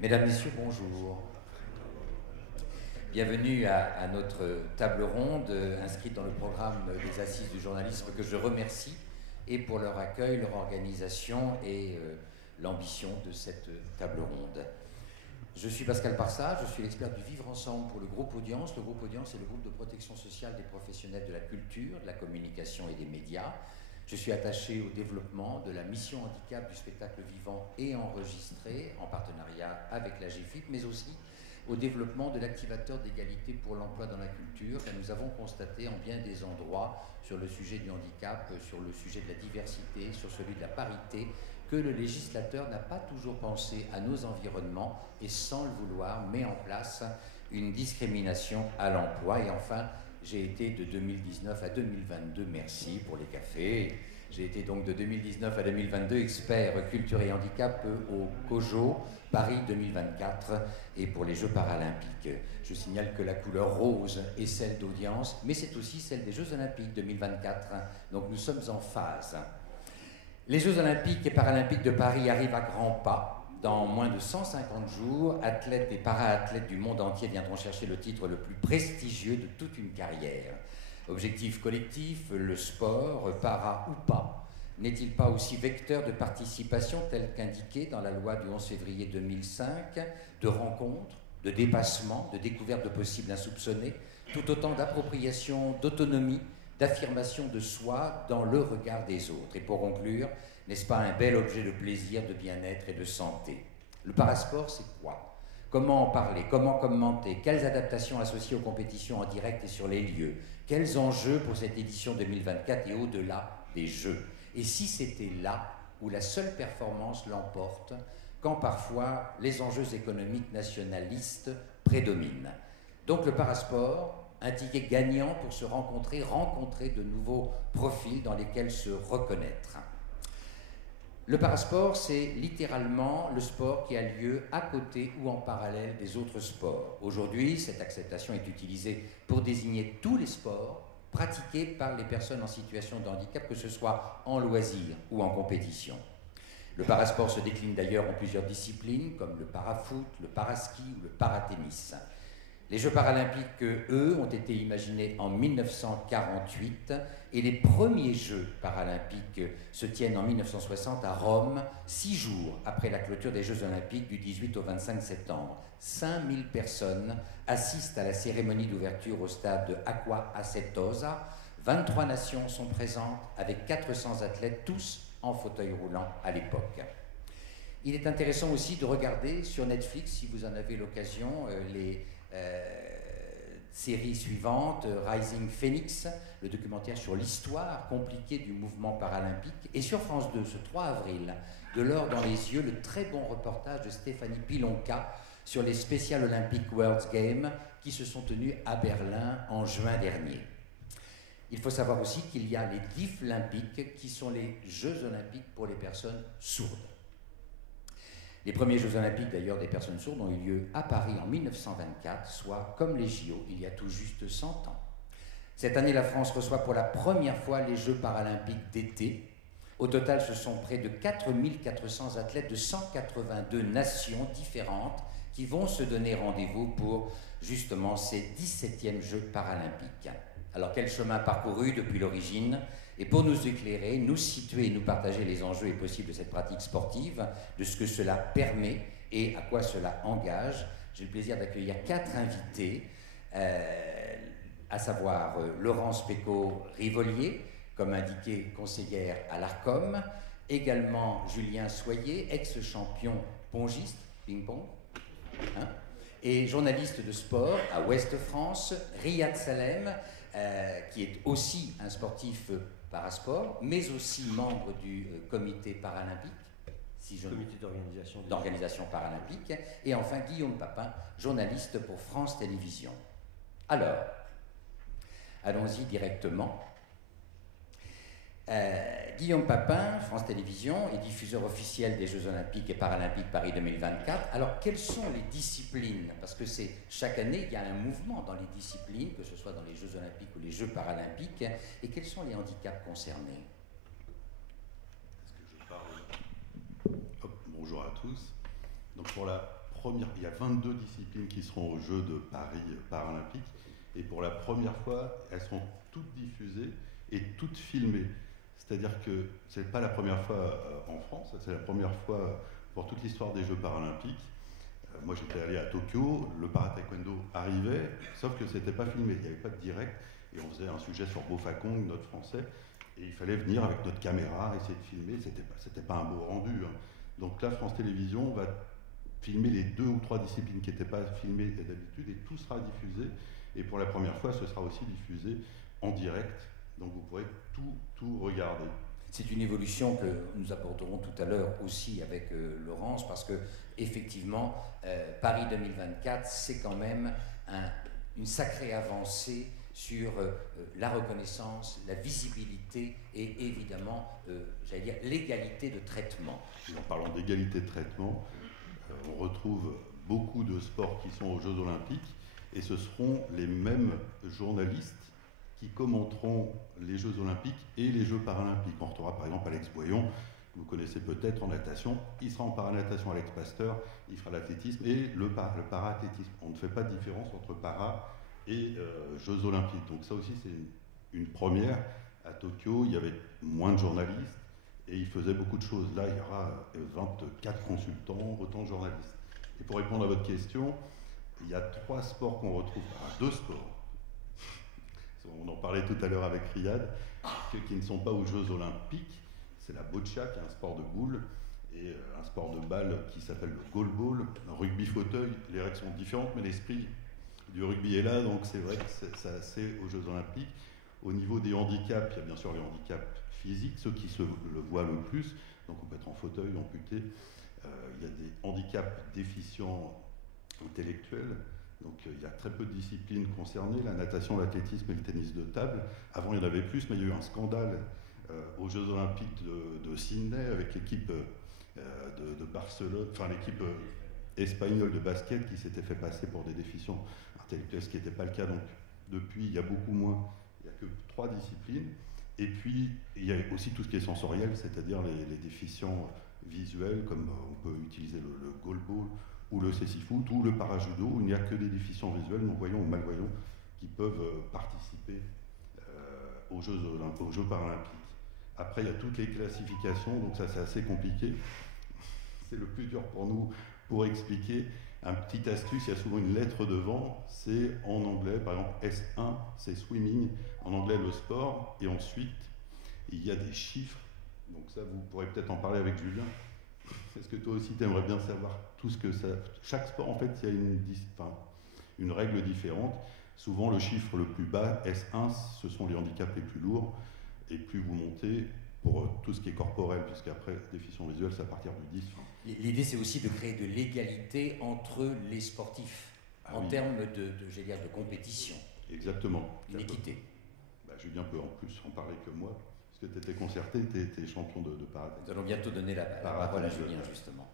Mesdames, Messieurs, bonjour. Bienvenue à notre table ronde inscrite dans le programme des Assises du journalisme que je remercie et pour leur accueil, leur organisation et l'ambition de cette table ronde. Je suis Pascal Parsat, je suis l'expert du Vivre Ensemble pour le groupe Audience. Le groupe Audience est le groupe de protection sociale des professionnels de la culture, de la communication et des médias. Je suis attaché au développement de la mission handicap du spectacle vivant et enregistré en partenariat avec la GFIP, mais aussi au développement de l'activateur d'égalité pour l'emploi dans la culture, car nous avons constaté en bien des endroits sur le sujet du handicap, sur le sujet de la diversité, sur celui de la parité, que le législateur n'a pas toujours pensé à nos environnements et sans le vouloir met en place une discrimination à l'emploi. Et enfin, j'ai été de 2019 à 2022, merci pour les cafés. J'ai été donc de 2019 à 2022 expert culture et handicap au COJO Paris 2024 et pour les Jeux paralympiques. Je signale que la couleur rose est celle d'Audience, mais c'est aussi celle des Jeux olympiques 2024, donc nous sommes en phase. Les Jeux olympiques et paralympiques de Paris arrivent à grands pas. Dans moins de 150 jours, athlètes et para-athlètes du monde entier viendront chercher le titre le plus prestigieux de toute une carrière. Objectif collectif, le sport, para ou pas, n'est-il pas aussi vecteur de participation tel qu'indiqué dans la loi du 11 février 2005, de rencontres, de dépassements, de découvertes de possibles insoupçonnés, tout autant d'appropriation, d'autonomie, d'affirmation de soi dans le regard des autres. Et pour conclure, n'est-ce pas un bel objet de plaisir, de bien-être et de santé? Le parasport, c'est quoi? Comment en parler? Comment commenter? Quelles adaptations associées aux compétitions en direct et sur les lieux? Quels enjeux pour cette édition 2024 et au-delà des Jeux? Et si c'était là où la seule performance l'emporte, quand parfois les enjeux économiques nationalistes prédominent? Donc le parasport, un ticket gagnant pour se rencontrer de nouveaux profils dans lesquels se reconnaître. Le parasport, c'est littéralement le sport qui a lieu à côté ou en parallèle des autres sports. Aujourd'hui, cette acceptation est utilisée pour désigner tous les sports pratiqués par les personnes en situation de handicap, que ce soit en loisir ou en compétition. Le parasport se décline d'ailleurs en plusieurs disciplines, comme le parafoot, le paraski ou le paratennis. Les Jeux paralympiques, eux, ont été imaginés en 1948 et les premiers Jeux paralympiques se tiennent en 1960 à Rome, 6 jours après la clôture des Jeux olympiques du 18 au 25 septembre. 5000 personnes assistent à la cérémonie d'ouverture au stade de Acqua Acetosa. 23 nations sont présentes avec 400 athlètes, tous en fauteuil roulant à l'époque. Il est intéressant aussi de regarder sur Netflix, si vous en avez l'occasion, les série suivante, Rising Phoenix, le documentaire sur l'histoire compliquée du mouvement paralympique, et sur France 2, ce 3 avril, De l'or dans les yeux, le très bon reportage de Stéphanie Pilonka sur les Special Olympic World Games qui se sont tenus à Berlin en juin dernier. Il faut savoir aussi qu'il y a les Deaflympiques qui sont les Jeux olympiques pour les personnes sourdes. Les premiers Jeux olympiques, d'ailleurs, des personnes sourdes ont eu lieu à Paris en 1924, soit, comme les JO, il y a tout juste 100 ans. Cette année, la France reçoit pour la première fois les Jeux paralympiques d'été. Au total, ce sont près de 4400 athlètes de 182 nations différentes qui vont se donner rendez-vous pour, justement, ces 17e Jeux paralympiques. Alors, quel chemin parcouru depuis l'origine? Et pour nous éclairer, nous situer et nous partager les enjeux et possibles de cette pratique sportive, de ce que cela permet et à quoi cela engage, j'ai le plaisir d'accueillir 4 invités, à savoir Laurence Pécaud-Rivolier, comme indiqué conseillère à l'ARCOM, également Julien Soyer, ex-champion pongiste, ping-pong, hein, et journaliste de sport à Ouest France, Riyad Salem, qui est aussi un sportif parasport, mais aussi membre du comité paralympique, comité d'organisation paralympique, et enfin Guillaume Papin, journaliste pour France Télévisions. Alors, allons-y directement. Guillaume Papin, France Télévisions, est diffuseur officiel des Jeux Olympiques et Paralympiques Paris 2024. Alors, quelles sont les disciplines? Parce que c'est chaque année, il y a un mouvement dans les disciplines, que ce soit dans les Jeux Olympiques ou les Jeux Paralympiques. Et quels sont les handicaps concernés? Est-ce que je parle? Hop, bonjour à tous. Donc pour la il y a 22 disciplines qui seront aux Jeux de Paris paralympiques, et pour la première fois, elles seront toutes diffusées et toutes filmées. C'est-à-dire que ce n'est pas la première fois en France, c'est la première fois pour toute l'histoire des Jeux paralympiques. Moi, j'étais allé à Tokyo, le para-taekwondo arrivait, sauf que c'était pas filmé, il n'y avait pas de direct, et on faisait un sujet sur Bofakong, notre français, et il fallait venir avec notre caméra, essayer de filmer, c'était pas un beau rendu. Hein. Donc là, France Télévisions va filmer les 2 ou 3 disciplines qui n'étaient pas filmées d'habitude, et tout sera diffusé, et pour la première fois, ce sera aussi diffusé en direct, donc vous pourrez tout regarder. C'est une évolution que nous apporterons tout à l'heure aussi avec Laurence, parce que effectivement, Paris 2024, c'est quand même une sacrée avancée sur la reconnaissance, la visibilité et évidemment, j'allais dire, l'égalité de traitement. En parlant d'égalité de traitement, on retrouve beaucoup de sports qui sont aux Jeux Olympiques, et ce seront les mêmes journalistes qui commenteront les Jeux Olympiques et les Jeux Paralympiques. On retrouvera par exemple Alex Boyon, que vous connaissez peut-être en natation. Il sera en paranatation, Alex Pasteur, il fera l'athlétisme et le para-athlétisme. On ne fait pas de différence entre para et Jeux Olympiques. Donc ça aussi, c'est une première. À Tokyo, il y avait moins de journalistes et ils faisaient beaucoup de choses. Là, il y aura 24 consultants, autant de journalistes. Et pour répondre à votre question, il y a 3 sports qu'on retrouve, 2 sports. On en parlait tout à l'heure avec Riyad, qui ne sont pas aux Jeux Olympiques. C'est la boccia, qui est un sport de boule, et un sport de balle qui s'appelle le goalball, un rugby fauteuil. Les règles sont différentes, mais l'esprit du rugby est là, donc c'est vrai que c'est aux Jeux Olympiques. Au niveau des handicaps, il y a bien sûr les handicaps physiques, ceux qui se le voient le plus, donc on peut être en fauteuil, amputé. Il y a des handicaps déficients intellectuels. Donc il y a très peu de disciplines concernées, la natation, l'athlétisme et le tennis de table. Avant il y en avait plus, mais il y a eu un scandale aux Jeux Olympiques de Sydney avec l'équipe de Barcelone, enfin l'équipe espagnole de basket qui s'était fait passer pour des déficients intellectuels, ce qui n'était pas le cas. Donc depuis il y a beaucoup moins, il n'y a que 3 disciplines. Et puis il y a aussi tout ce qui est sensoriel, c'est-à-dire les déficients visuels, comme on peut utiliser le goalball, ou le cécifoot, ou le parajudo, où il n'y a que des déficients visuels, non-voyants ou malvoyants, qui peuvent participer aux Jeux paralympiques. Après, il y a toutes les classifications, donc ça c'est assez compliqué. C'est le plus dur pour nous pour expliquer. Un petit astuce, il y a souvent une lettre devant, c'est en anglais, par exemple S1, c'est swimming, en anglais le sport, et ensuite il y a des chiffres, donc ça vous pourrez peut-être en parler avec Julien. Est-ce que toi aussi tu aimerais bien savoir tout ce que ça... Chaque sport, en fait, il y a une règle différente. Souvent, le chiffre le plus bas, S1, ce sont les handicaps les plus lourds. Et plus vous montez, pour tout ce qui est corporel, puisqu'après, déficience visuelle, c'est à partir du 10. L'idée, c'est aussi de créer de l'égalité entre les sportifs, en termes j'allais dire, de compétition. Exactement. Une équité. Julien peut en plus en parler que moi. Parce que tu étais concerté, tu étais champion de parathèque. Nous allons bientôt donner la parole à Julien, justement.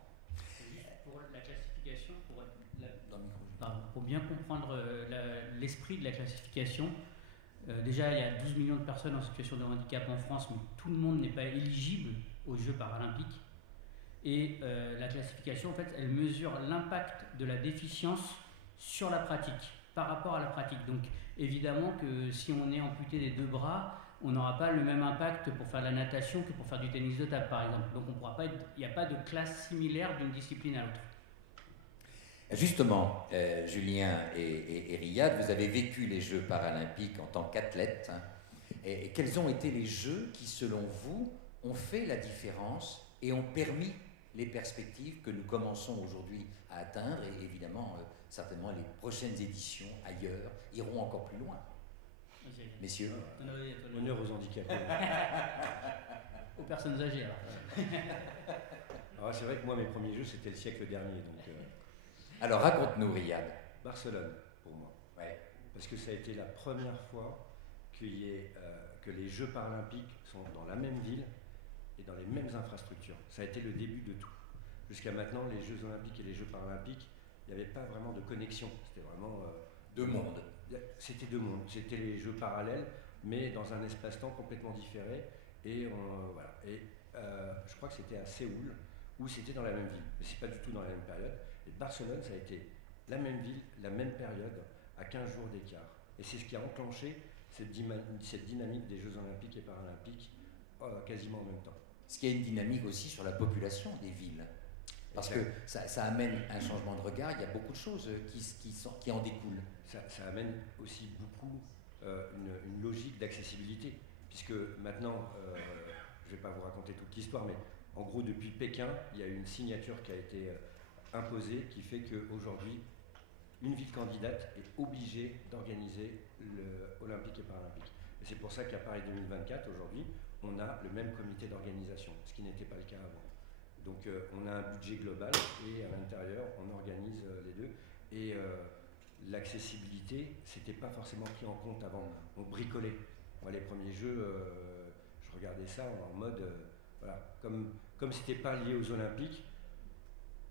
Pour la classification, pour bien comprendre l'esprit de la classification, déjà il y a 12 millions de personnes en situation de handicap en France, mais tout le monde n'est pas éligible aux Jeux paralympiques. Et la classification, en fait, elle mesure l'impact de la déficience sur la pratique, par rapport à la pratique. Donc évidemment que si on est amputé des 2 bras, on n'aura pas le même impact pour faire de la natation que pour faire du tennis de table, par exemple. Donc il n'y a pas de classe similaire d'une discipline à l'autre. Justement, Julien et Riyad, vous avez vécu les Jeux paralympiques en tant qu'athlète. Hein, et quels ont été les Jeux qui, selon vous, ont fait la différence et ont permis les perspectives que nous commençons aujourd'hui à atteindre, et évidemment, certainement les prochaines éditions ailleurs iront encore plus loin. Messieurs. Honneur aux handicapés. Aux personnes âgées. Alors c'est vrai que moi mes premiers jeux c'était le siècle dernier. Donc, alors raconte-nous, Riyad. Barcelone pour moi. Ouais. Parce que ça a été la première fois que les Jeux paralympiques sont dans la même ville et dans les mêmes infrastructures. Ça a été le début de tout. Jusqu'à maintenant, les Jeux olympiques et les Jeux paralympiques, il n'y avait pas vraiment de connexion. C'était vraiment... 2 mondes. C'était 2 mondes. C'était les Jeux parallèles, mais dans un espace-temps complètement différé. Et voilà. Et je crois que c'était à Séoul, où c'était dans la même ville. Mais c'est pas du tout dans la même période. Et Barcelone, ça a été la même ville, la même période, à 15 jours d'écart. Et c'est ce qui a enclenché cette dynamique des Jeux Olympiques et Paralympiques quasiment en même temps. Ce qui a une dynamique aussi sur la population des villes. Parce que ça amène un changement de regard, il y a beaucoup de choses qui en découlent. Ça amène aussi beaucoup une logique d'accessibilité, puisque maintenant, je ne vais pas vous raconter toute l'histoire, mais en gros, depuis Pékin, il y a une signature qui a été imposée qui fait qu'aujourd'hui, une ville candidate est obligée d'organiser l'Olympique et Paralympique. Et c'est pour ça qu'à Paris 2024, aujourd'hui, on a le même comité d'organisation, ce qui n'était pas le cas avant. Donc on a un budget global et à l'intérieur, on organise les deux. Et l'accessibilité, c'était pas forcément pris en compte avant. On bricolait. Moi, les premiers jeux, je regardais ça en mode, voilà, comme c'était pas lié aux Olympiques.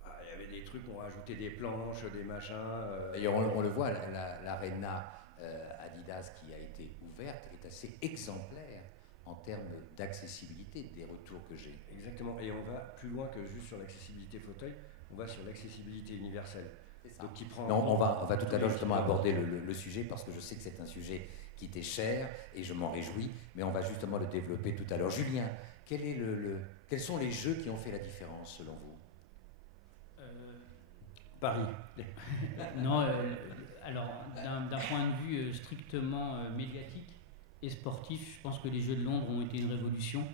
Il y avait des trucs, on rajoutait des planches, des machins. D'ailleurs, on le voit, l'aréna Adidas qui a été ouverte est assez exemplaire en termes d'accessibilité des retours que j'ai. Exactement, et on va plus loin que juste sur l'accessibilité fauteuil, on va sur l'accessibilité universelle. Donc, qui prend on va tout à l'heure justement aborder le sujet, parce que je sais que c'est un sujet qui t'est cher et je m'en réjouis, mais on va justement le développer tout à l'heure. Julien, quels sont les jeux qui ont fait la différence selon vous? Paris. Non, alors d'un point de vue strictement médiatique et sportif, je pense que les Jeux de Londres ont été une révolution,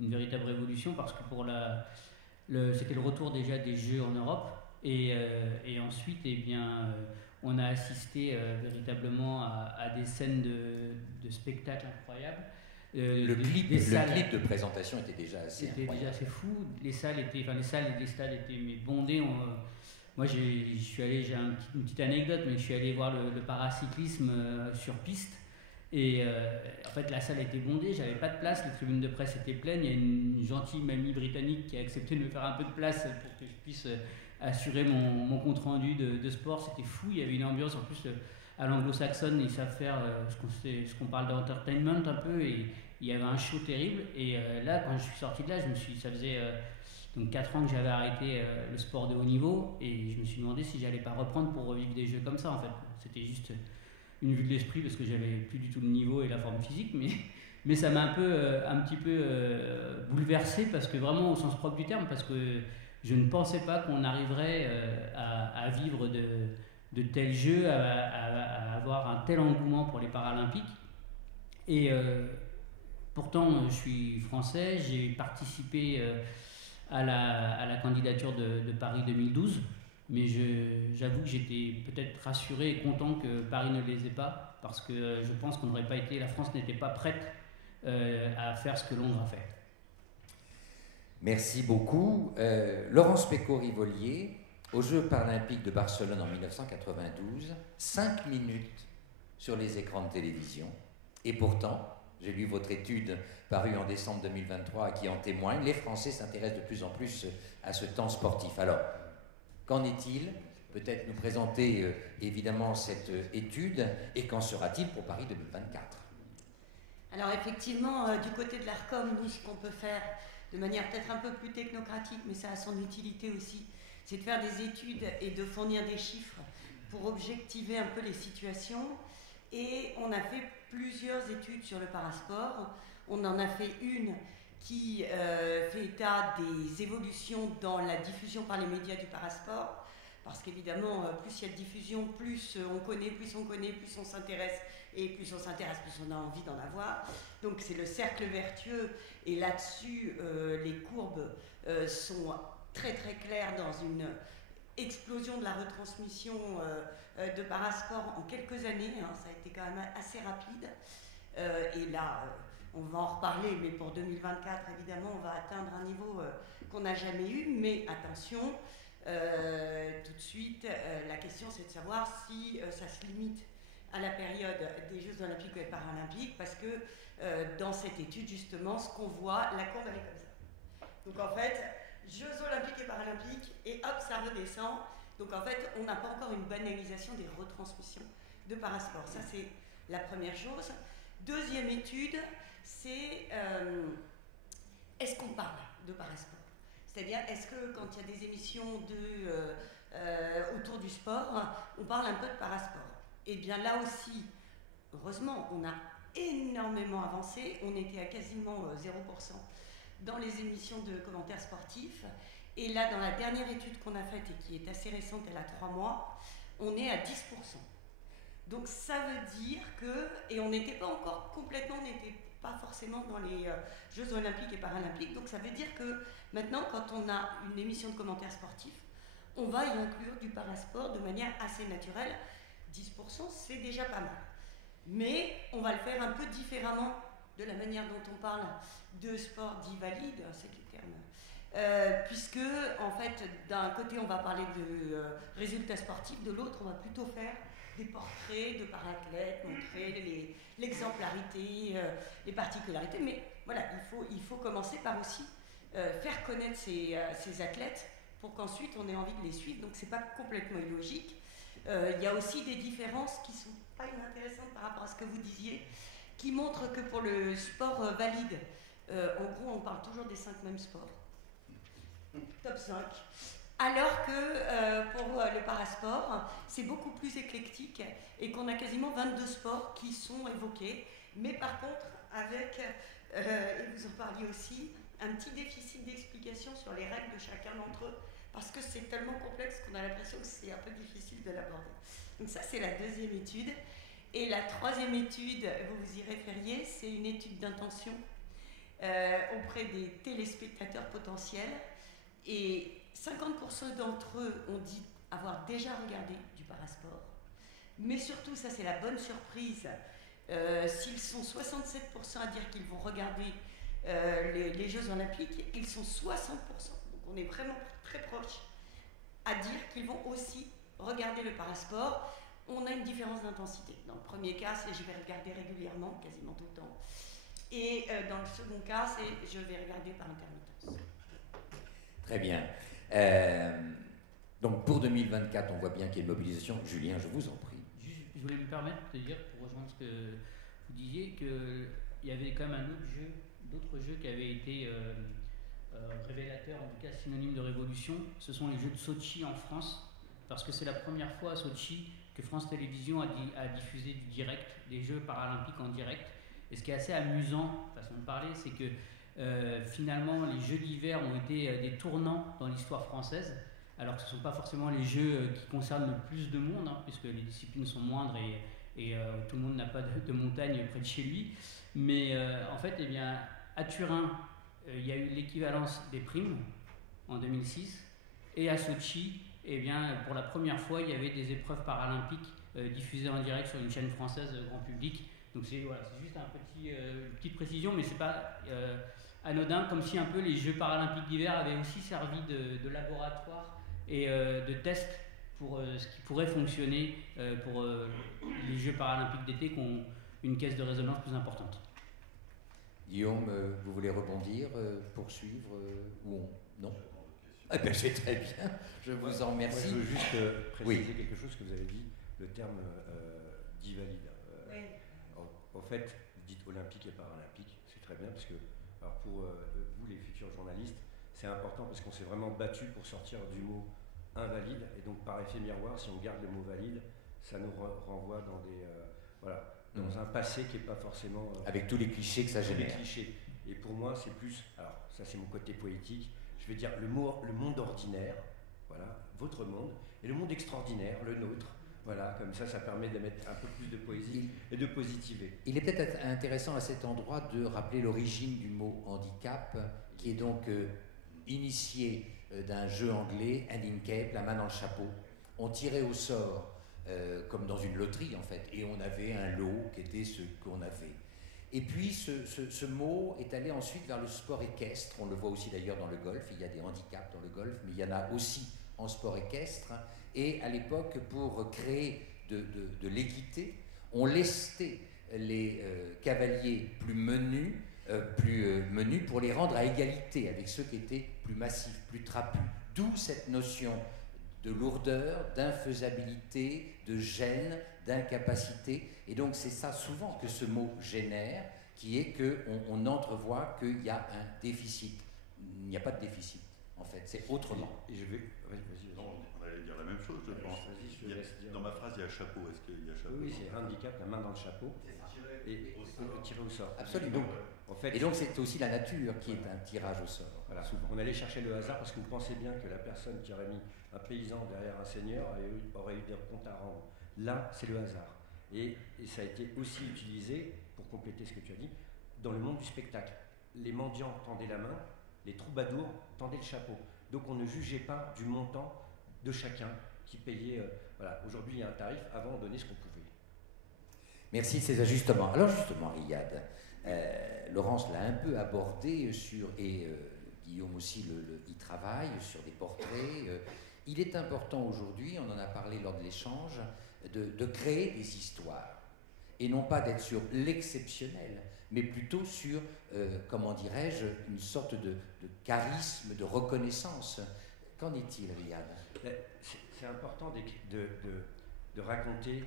une véritable révolution, parce que c'était le retour déjà des Jeux en Europe, et ensuite, eh bien, on a assisté véritablement à des scènes de spectacles incroyables. Le clip de présentation était déjà assez incroyable. C'était déjà assez fou. Les salles et les stades étaient bondés. Moi, j'ai une petite anecdote, mais je suis allé voir le paracyclisme sur piste. Et en fait, la salle était bondée, j'avais pas de place, les tribunes de presse étaient pleines. Il y a une gentille mamie britannique qui a accepté de me faire un peu de place pour que je puisse assurer mon compte rendu de sport. C'était fou, il y avait une ambiance en plus à l'anglo-saxonne, ils savent faire ce qu'on parle d'entertainment un peu, et il y avait un show terrible. Et là, quand je suis sorti de là, ça faisait donc 4 ans que j'avais arrêté le sport de haut niveau, et je me suis demandé si j'allais pas reprendre pour revivre des jeux comme ça en fait. C'était juste une vue de l'esprit parce que j'avais plus du tout le niveau et la forme physique, mais ça m'a un petit peu bouleversé, parce que vraiment au sens propre du terme, parce que je ne pensais pas qu'on arriverait à vivre de tels jeux, à avoir un tel engouement pour les Paralympiques. Et pourtant, je suis français, j'ai participé à la candidature de Paris 2012. Mais j'avoue que j'étais peut-être rassuré et content que Paris ne les ait pas, parce que je pense qu'on n'aurait pas été, la France n'était pas prête à faire ce que Londres a fait. Merci beaucoup. Laurence Pécaud-Rivolier, aux Jeux paralympiques de Barcelone en 1992, 5 minutes sur les écrans de télévision. Et pourtant, j'ai lu votre étude parue en décembre 2023 qui en témoigne, les Français s'intéressent de plus en plus à ce temps sportif. Alors, qu'en est-il? Peut-être nous présenter évidemment cette étude, et qu'en sera-t-il pour Paris 2024? Alors effectivement, du côté de l'ARCOM, nous, ce qu'on peut faire de manière peut-être un peu plus technocratique, mais ça a son utilité aussi, c'est de faire des études et de fournir des chiffres pour objectiver un peu les situations. Et on a fait plusieurs études sur le parasport. On en a fait une qui fait état des évolutions dans la diffusion par les médias du parasport, parce qu'évidemment, plus il y a de diffusion, plus on connaît, plus on s'intéresse, et plus on s'intéresse, plus on a envie d'en avoir. Donc c'est le cercle vertueux, et là-dessus, les courbes sont très très claires dans une explosion de la retransmission de parasport en quelques années, hein, ça a été quand même assez rapide, et là... on va en reparler, mais pour 2024, évidemment, on va atteindre un niveau qu'on n'a jamais eu. Mais attention, tout de suite, la question, c'est de savoir si ça se limite à la période des Jeux Olympiques et Paralympiques, parce que dans cette étude, justement, ce qu'on voit, la courbe, elle est comme ça. Donc en fait, Jeux Olympiques et Paralympiques, et hop, ça redescend. Donc en fait, on n'a pas encore une banalisation des retransmissions de parasport. Ça, c'est la première chose. Deuxième étude, c'est est-ce qu'on parle de parasport? C'est-à-dire, est-ce que quand il y a des émissions de autour du sport, on parle un peu de parasport. Et bien là aussi, heureusement, on a énormément avancé. On était à quasiment 0% dans les émissions de commentaires sportifs. Et là, dans la dernière étude qu'on a faite et qui est assez récente, elle a 3 mois, on est à 10%. Donc ça veut dire que, et on n'était pas encore complètement, on n'était pas forcément dans les Jeux olympiques et paralympiques, donc ça veut dire que maintenant, quand on a une émission de commentaires sportifs, on va y inclure du parasport de manière assez naturelle. 10%, c'est déjà pas mal. Mais on va le faire un peu différemment de la manière dont on parle de sport dit valide, c'est le terme. Puisque, en fait, d'un côté, on va parler de résultats sportifs, de l'autre, on va plutôt faire des portraits de parathlètes, montrer l'exemplarité, les particularités. Mais voilà, il faut commencer par aussi faire connaître ces athlètes pour qu'ensuite on ait envie de les suivre. Donc c'est pas complètement illogique. Il y a aussi des différences qui sont pas inintéressantes par rapport à ce que vous disiez, qui montrent que pour le sport valide, en gros on parle toujours des 5 mêmes sports. Top 5. Alors que pour le parasport, c'est beaucoup plus éclectique et qu'on a quasiment 22 sports qui sont évoqués. Mais par contre, avec, et vous en parliez aussi, un petit déficit d'explication sur les règles de chacun d'entre eux, parce que c'est tellement complexe qu'on a l'impression que c'est un peu difficile de l'aborder. Donc ça, c'est la deuxième étude. Et la troisième étude, vous vous y référiez, c'est une étude d'intention auprès des téléspectateurs potentiels. Et 50% d'entre eux ont dit avoir déjà regardé du parasport. Mais surtout, ça c'est la bonne surprise, s'ils sont 67% à dire qu'ils vont regarder les Jeux Olympiques, ils sont 60%, donc on est vraiment très proche, à dire qu'ils vont aussi regarder le parasport. On a une différence d'intensité. Dans le premier cas, c'est je vais regarder régulièrement, quasiment tout le temps. Et dans le second cas, c'est je vais regarder par intermittence. Très bien. Donc pour 2024, on voit bien qu'il y a une mobilisation. Julien, je vous en prie. Juste, je voulais me permettre de dire, pour rejoindre ce que vous disiez, qu'il y avait quand même d'autres jeux qui avaient été révélateurs, en tout cas synonymes de révolution. Ce sont les Jeux de Sotchi en France, parce que c'est la première fois à Sotchi que France Télévisions a diffusé du direct, des Jeux paralympiques en direct. Et ce qui est assez amusant, façon de parler, c'est que finalement, les Jeux d'hiver ont été des tournants dans l'histoire française, alors que ce ne sont pas forcément les Jeux qui concernent le plus de monde, hein, puisque les disciplines sont moindres et tout le monde n'a pas de montagne près de chez lui. Mais en fait, eh bien, à Turin, il y a eu l'équivalence des primes en 2006, et à Sotchi, eh bien, pour la première fois, il y avait des épreuves paralympiques diffusées en direct sur une chaîne française grand public. Donc c'est juste une petite précision, mais c'est pas anodin, comme si un peu les Jeux paralympiques d'hiver avaient aussi servi de laboratoire et de test pour ce qui pourrait fonctionner pour les Jeux paralympiques d'été qui ont une caisse de résonance plus importante. Guillaume, vous voulez rebondir, poursuivre ou non? Ah ben, c'est très bien, je vous en remercie. Moi, je veux juste préciser quelque chose que vous avez dit, le terme dit valide. Oui. En fait, vous dites olympique et paralympique, c'est très bien, parce que alors pour vous, les futurs journalistes, c'est important parce qu'on s'est vraiment battu pour sortir du mot invalide, et donc par effet miroir, si on garde le mot valide, ça nous renvoie dans un passé qui n'est pas forcément... avec tous les clichés que ça génère. Les clichés. Et pour moi, c'est plus... Alors, ça c'est mon côté poétique, je vais dire le monde ordinaire, voilà, votre monde, et le monde extraordinaire, le nôtre. Voilà, comme ça permet de mettre un peu plus de poésie et de positiver. Il est peut-être intéressant à cet endroit de rappeler l'origine du mot handicap, qui est donc initié d'un jeu anglais, handicap, la main dans le chapeau. On tirait au sort, comme dans une loterie en fait, et on avait un lot qui était ce qu'on avait. Et puis ce mot est allé ensuite vers le sport équestre. On le voit aussi d'ailleurs dans le golf, il y a des handicaps dans le golf, mais il y en a aussi en sport équestre. Et à l'époque, pour créer de l'équité, on lestait les cavaliers plus menus pour les rendre à égalité avec ceux qui étaient plus massifs, plus trapus. D'où cette notion de lourdeur, d'infaisabilité, de gêne, d'incapacité. Et donc c'est ça souvent que ce mot génère, qui est qu'on entrevoit qu'il y a un déficit. Il n'y a pas de déficit. en fait, c'est autrement. Et je vais... Vas-y. Non, on allait dire la même chose, je pense. Vas-y, je te laisse dire. Dans ma phrase, il y a chapeau. Est-ce qu'il y a chapeau? Oui, c'est handicap, la main dans le chapeau. Et tirer au sort. Absolument. En fait, et donc c'est aussi la nature qui est un tirage au sort. Voilà. On allait chercher le hasard parce que vous pensez bien que la personne qui aurait mis un paysan derrière un seigneur aurait eu des comptes à rendre. Là, c'est le hasard. Et ça a été aussi utilisé, pour compléter ce que tu as dit, dans le monde du spectacle. Les mendiants tendaient la main, les troubadours tendaient le chapeau. Donc on ne jugeait pas du montant de chacun qui payait. Voilà. Aujourd'hui, il y a un tarif, avant on donnait ce qu'on pouvait. Merci de ces ajustements. Alors justement, Riyad, Laurence l'a un peu abordé et Guillaume aussi y travaille sur des portraits. Il est important aujourd'hui, on en a parlé lors de l'échange, de créer des histoires. Et non pas d'être sur l'exceptionnel, mais plutôt sur, comment dirais-je, une sorte de charisme, de reconnaissance. Qu'en est-il, Riyad? C'est important de raconter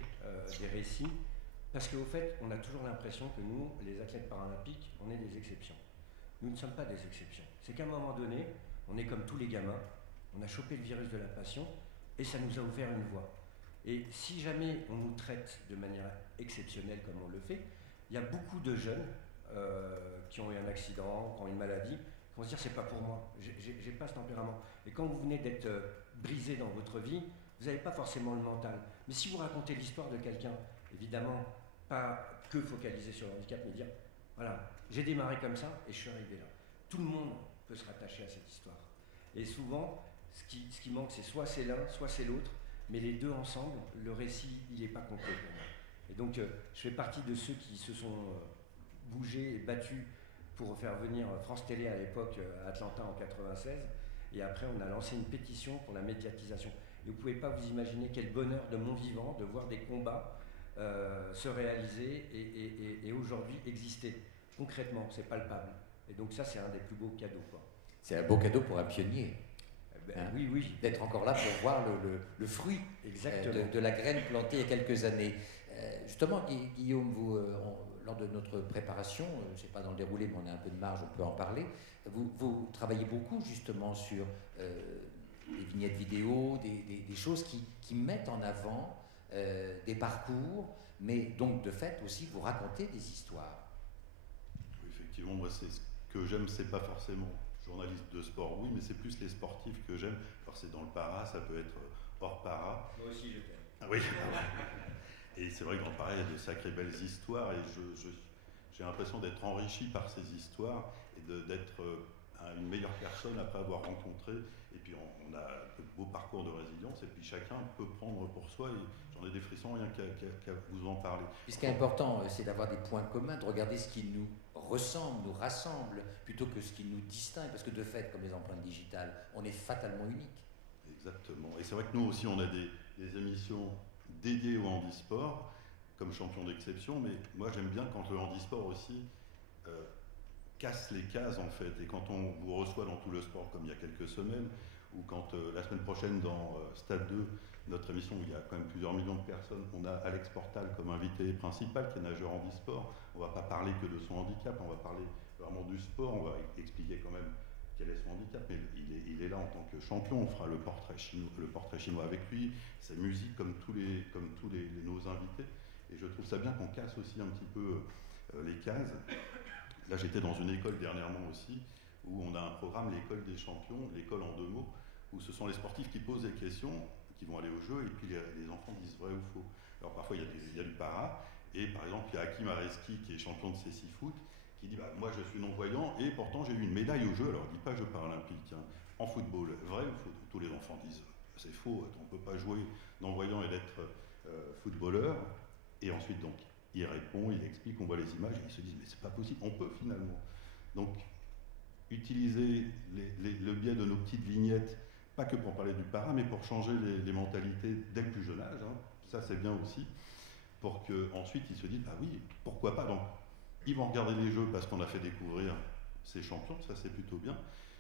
des récits. Parce qu'au fait, on a toujours l'impression que nous, les athlètes paralympiques, on est des exceptions. Nous ne sommes pas des exceptions. C'est qu'à un moment donné, on est comme tous les gamins, on a chopé le virus de la passion et ça nous a ouvert une voie. Et si jamais on nous traite de manière exceptionnelle comme on le fait, il y a beaucoup de jeunes qui ont eu un accident, qui ont une maladie, qui vont se dire c'est pas pour moi, j'ai pas ce tempérament. Et quand vous venez d'être brisé dans votre vie, vous n'avez pas forcément le mental. Mais si vous racontez l'histoire de quelqu'un, évidemment, pas que focaliser sur le handicap, mais dire, voilà, j'ai démarré comme ça et je suis arrivé là. Tout le monde peut se rattacher à cette histoire. Et souvent, ce qui manque, c'est soit c'est l'un, soit c'est l'autre, mais les deux ensemble, le récit, il n'est pas complet pour moi. Et donc, je fais partie de ceux qui se sont bougés et battus pour faire venir France Télé à l'époque à Atlanta en 96. Et après, on a lancé une pétition pour la médiatisation. Et vous ne pouvez pas vous imaginer quel bonheur de mon vivant de voir des combats se réaliser et aujourd'hui exister. Concrètement, c'est palpable. Et donc ça, c'est un des plus beaux cadeaux, quoi. C'est un beau cadeau pour un pionnier. Oui. D'être encore là pour voir le fruit de la graine plantée il y a quelques années. Justement, Guillaume, vous, lors de notre préparation, je ne sais pas dans le déroulé, mais on a un peu de marge, on peut en parler, vous travaillez beaucoup justement sur des vignettes vidéo, des choses qui mettent en avant des parcours, mais donc de fait aussi vous racontez des histoires. Oui, effectivement, moi c'est ce que j'aime, c'est pas forcément journaliste de sport, oui, mais c'est plus les sportifs que j'aime. Alors c'est dans le para, ça peut être hors para. Moi aussi je t'aime. Ah oui. Et c'est vrai que dans le para, il y a de sacrées belles histoires et j'ai l'impression d'être enrichi par ces histoires et d'être une meilleure personne après avoir rencontré. Et puis on a de beaux parcours de résilience et puis chacun peut prendre pour soi. Et j'en ai des frissons rien qu'à vous en parler. Puis ce qui est important, c'est d'avoir des points communs, de regarder ce qui nous ressemble, nous rassemble, plutôt que ce qui nous distingue. Parce que de fait, comme les empreintes digitales, on est fatalement unique. Exactement. Et c'est vrai que nous aussi, on a des émissions dédiées au handisport, comme champion d'exception. Mais moi, j'aime bien quand le handisport aussi casse les cases, en fait. Et quand on vous reçoit dans Tout le sport, comme il y a quelques semaines, ou quand la semaine prochaine, dans Stade 2, notre émission où il y a quand même plusieurs millions de personnes, on a Alex Portal comme invité principal, qui est nageur handisport. On ne va pas parler que de son handicap, on va parler vraiment du sport, on va expliquer quand même quel est son handicap, mais il est là en tant que champion. On fera le portrait chinois avec lui, sa musique comme tous nos invités. Et je trouve ça bien qu'on casse aussi un petit peu les cases. Là, j'étais dans une école dernièrement aussi, où on a un programme, l'école des champions, l'école en 2 mots, où ce sont les sportifs qui posent des questions, qui vont aller au jeu, et puis les enfants disent vrai ou faux. Alors parfois, il y a du para, et par exemple, il y a Hakim Areski, qui est champion de cécifoot, qui dit moi je suis non-voyant, et pourtant j'ai eu une médaille au jeu. Alors il ne dit pas jeux paralympiques, hein, en football, vrai ou faux? Tous les enfants disent c'est faux, on ne peut pas jouer non-voyant et d'être footballeur. Et ensuite, donc, il répond, il explique, on voit les images, et ils se disent mais c'est pas possible, on peut finalement. Donc, utiliser le biais de nos petites vignettes, pas que pour parler du para, mais pour changer les mentalités dès le plus jeune âge, hein. Ça c'est bien aussi, pour qu'ensuite ils se disent bah oui, pourquoi pas. Donc, ils vont regarder les jeux parce qu'on a fait découvrir ces champions, ça c'est plutôt bien.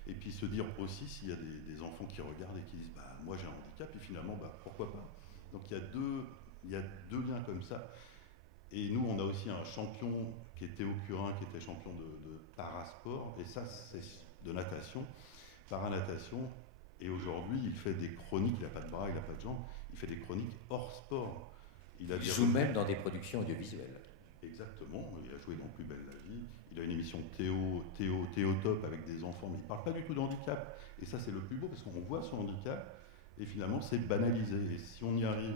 Et puis se dire aussi s'il y a des enfants qui regardent et qui disent bah moi j'ai un handicap, et finalement bah pourquoi pas. Donc il y a deux liens comme ça. Et nous, on a aussi un champion qui était au Curin, qui était champion de parasport, et ça, c'est de natation. paranatation. Et aujourd'hui, il fait des chroniques, il n'a pas de bras, il n'a pas de jambes, il fait des chroniques hors sport. Il joue même dans des productions audiovisuelles. Exactement, il a joué dans Plus belle la vie, il a une émission Théo Top avec des enfants, mais il ne parle pas du tout de handicap. Et ça, c'est le plus beau, parce qu'on voit son handicap, et finalement, c'est banalisé. Et si on y arrive,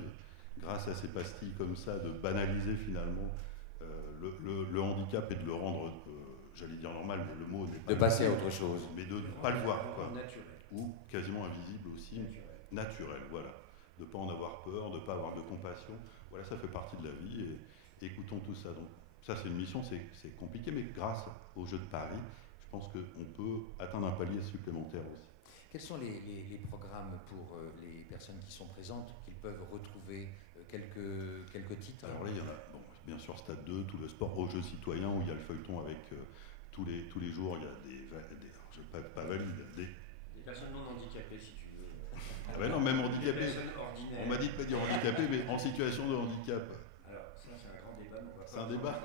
grâce à ces pastilles comme ça, de banaliser finalement le handicap et de le rendre, j'allais dire normal, mais le mot n'est pas... De passer à autre chose. Mais de ne pas le voir, quoi. Naturel. Ou quasiment invisible aussi. Naturel, voilà. De ne pas en avoir peur, de ne pas avoir de compassion. Voilà, ça fait partie de la vie, et écoutons tout ça. Donc, ça, c'est une mission, c'est compliqué, mais grâce aux Jeux de Paris, je pense qu'on peut atteindre un palier supplémentaire aussi. Quels sont les programmes pour les personnes qui sont présentes, qu'ils peuvent retrouver quelques titres? Alors là, il y en a, bon, bien sûr, Stade 2, tout le sport aux Jeux citoyens, où il y a le feuilleton avec tous les jours, il y a je ne vais pas valide, des personnes non handicapées, si tu veux. Ah ben non, même handicapées. Des personnes ordinaires. On m'a dit de ne pas dire handicapé, mais en situation de handicap. Alors, ça, c'est un grand débat, mais on va pas... C'est un débat.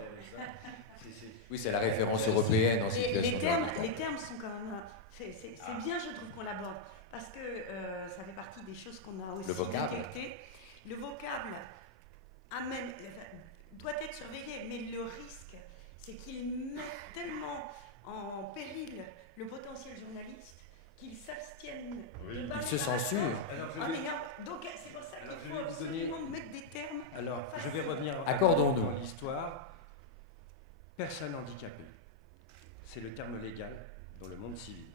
Oui, c'est la référence européenne en situation de handicap. Les termes sont quand même... C'est bien, je trouve, qu'on l'aborde, parce que ça fait partie des choses qu'on a aussi détectées. Le vocable doit être surveillé, mais le risque, c'est qu'il met tellement en péril le potentiel journaliste qu'il s'abstienne de parler. Il se censure. Donc c'est pour ça qu'il faut absolument mettre des termes. Alors, je vais revenir Accordons-nous. dans l'histoire. Personne handicapée. C'est le terme légal dans le monde civil.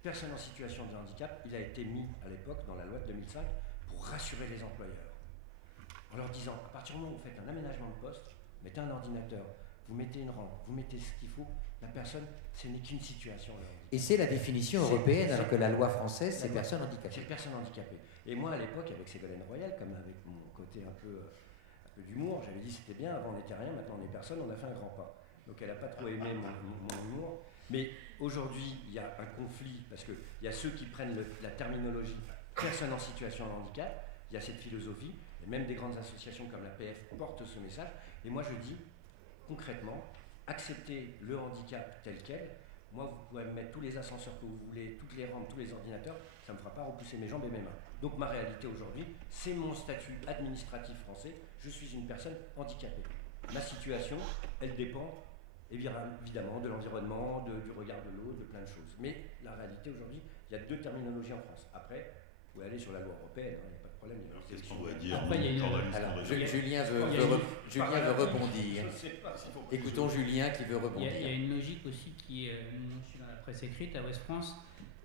Personne en situation de handicap, il a été mis à l'époque dans la loi de 2005 pour rassurer les employeurs. En leur disant, à partir du moment où vous faites un aménagement de poste, mettez un ordinateur, vous mettez une rampe, vous mettez ce qu'il faut, la personne, ce n'est qu'une situation. Et c'est la définition européenne, alors que la loi française, c'est personne handicapée. C'est personne handicapée. Et moi, à l'époque, avec Ségolène Royal, comme avec mon côté un peu d'humour, j'avais dit c'était bien, avant on n'était rien, maintenant on est personne, on a fait un grand pas. Donc elle n'a pas trop aimé mon humour. Mais aujourd'hui, il y a un conflit, parce qu'il y a ceux qui prennent la terminologie personne en situation de handicap, il y a cette philosophie, et même des grandes associations comme la PF portent ce message. Et moi je dis, concrètement, acceptez le handicap tel quel. Moi, vous pouvez me mettre tous les ascenseurs que vous voulez, toutes les rampes, tous les ordinateurs, ça ne me fera pas repousser mes jambes et mes mains. Donc ma réalité aujourd'hui, c'est mon statut administratif français, je suis une personne handicapée. Ma situation, elle dépend évidemment de l'environnement, du regard de l'autre, de plein de choses. Mais la réalité aujourd'hui, il y a deux terminologies en France. Après, vous pouvez aller sur la loi européenne, il n'y a pas de problème. Qu'est-ce qu'on doit dire? Julien veut rebondir. Écoutons Julien qui veut rebondir. Il y a une logique aussi qui est... Je suis dans la presse écrite à Ouest France,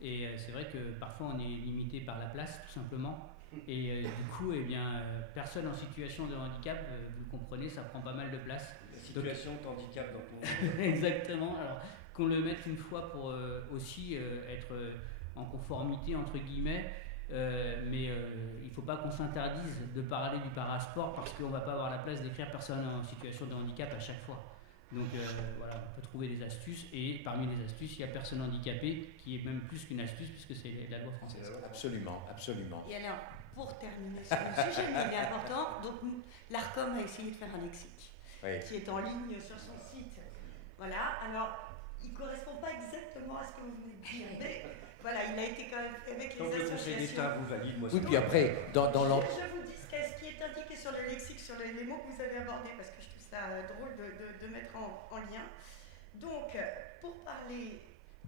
et c'est vrai que parfois on est limité par la place, tout simplement. Et du coup, personne en situation de handicap, vous le comprenez, ça prend pas mal de place. La situation de handicap dans ton... Exactement. Alors qu'on le mette une fois pour aussi être en conformité, entre guillemets, mais il ne faut pas qu'on s'interdise de parler du parasport parce qu'on ne va pas avoir la place d'écrire personne en situation de handicap à chaque fois. Donc voilà, on peut trouver des astuces, et parmi les astuces, il y a personne handicapée, qui est même plus qu'une astuce puisque c'est la loi française. Absolument, absolument. Et alors, pour terminer sur le sujet, mais il est important, donc l'ARCOM a essayé de faire un lexique qui est en ligne sur son site. Voilà, alors il ne correspond pas exactement à ce que vous venez de dire, mais voilà, il a été quand même fait avec les associations. Donc le Conseil d'État vous valide, moi oui, puis après, dans je vous dis ce qui est indiqué sur le lexique, sur les mots que vous avez abordés, parce que je trouve ça drôle de mettre en lien. Donc, pour parler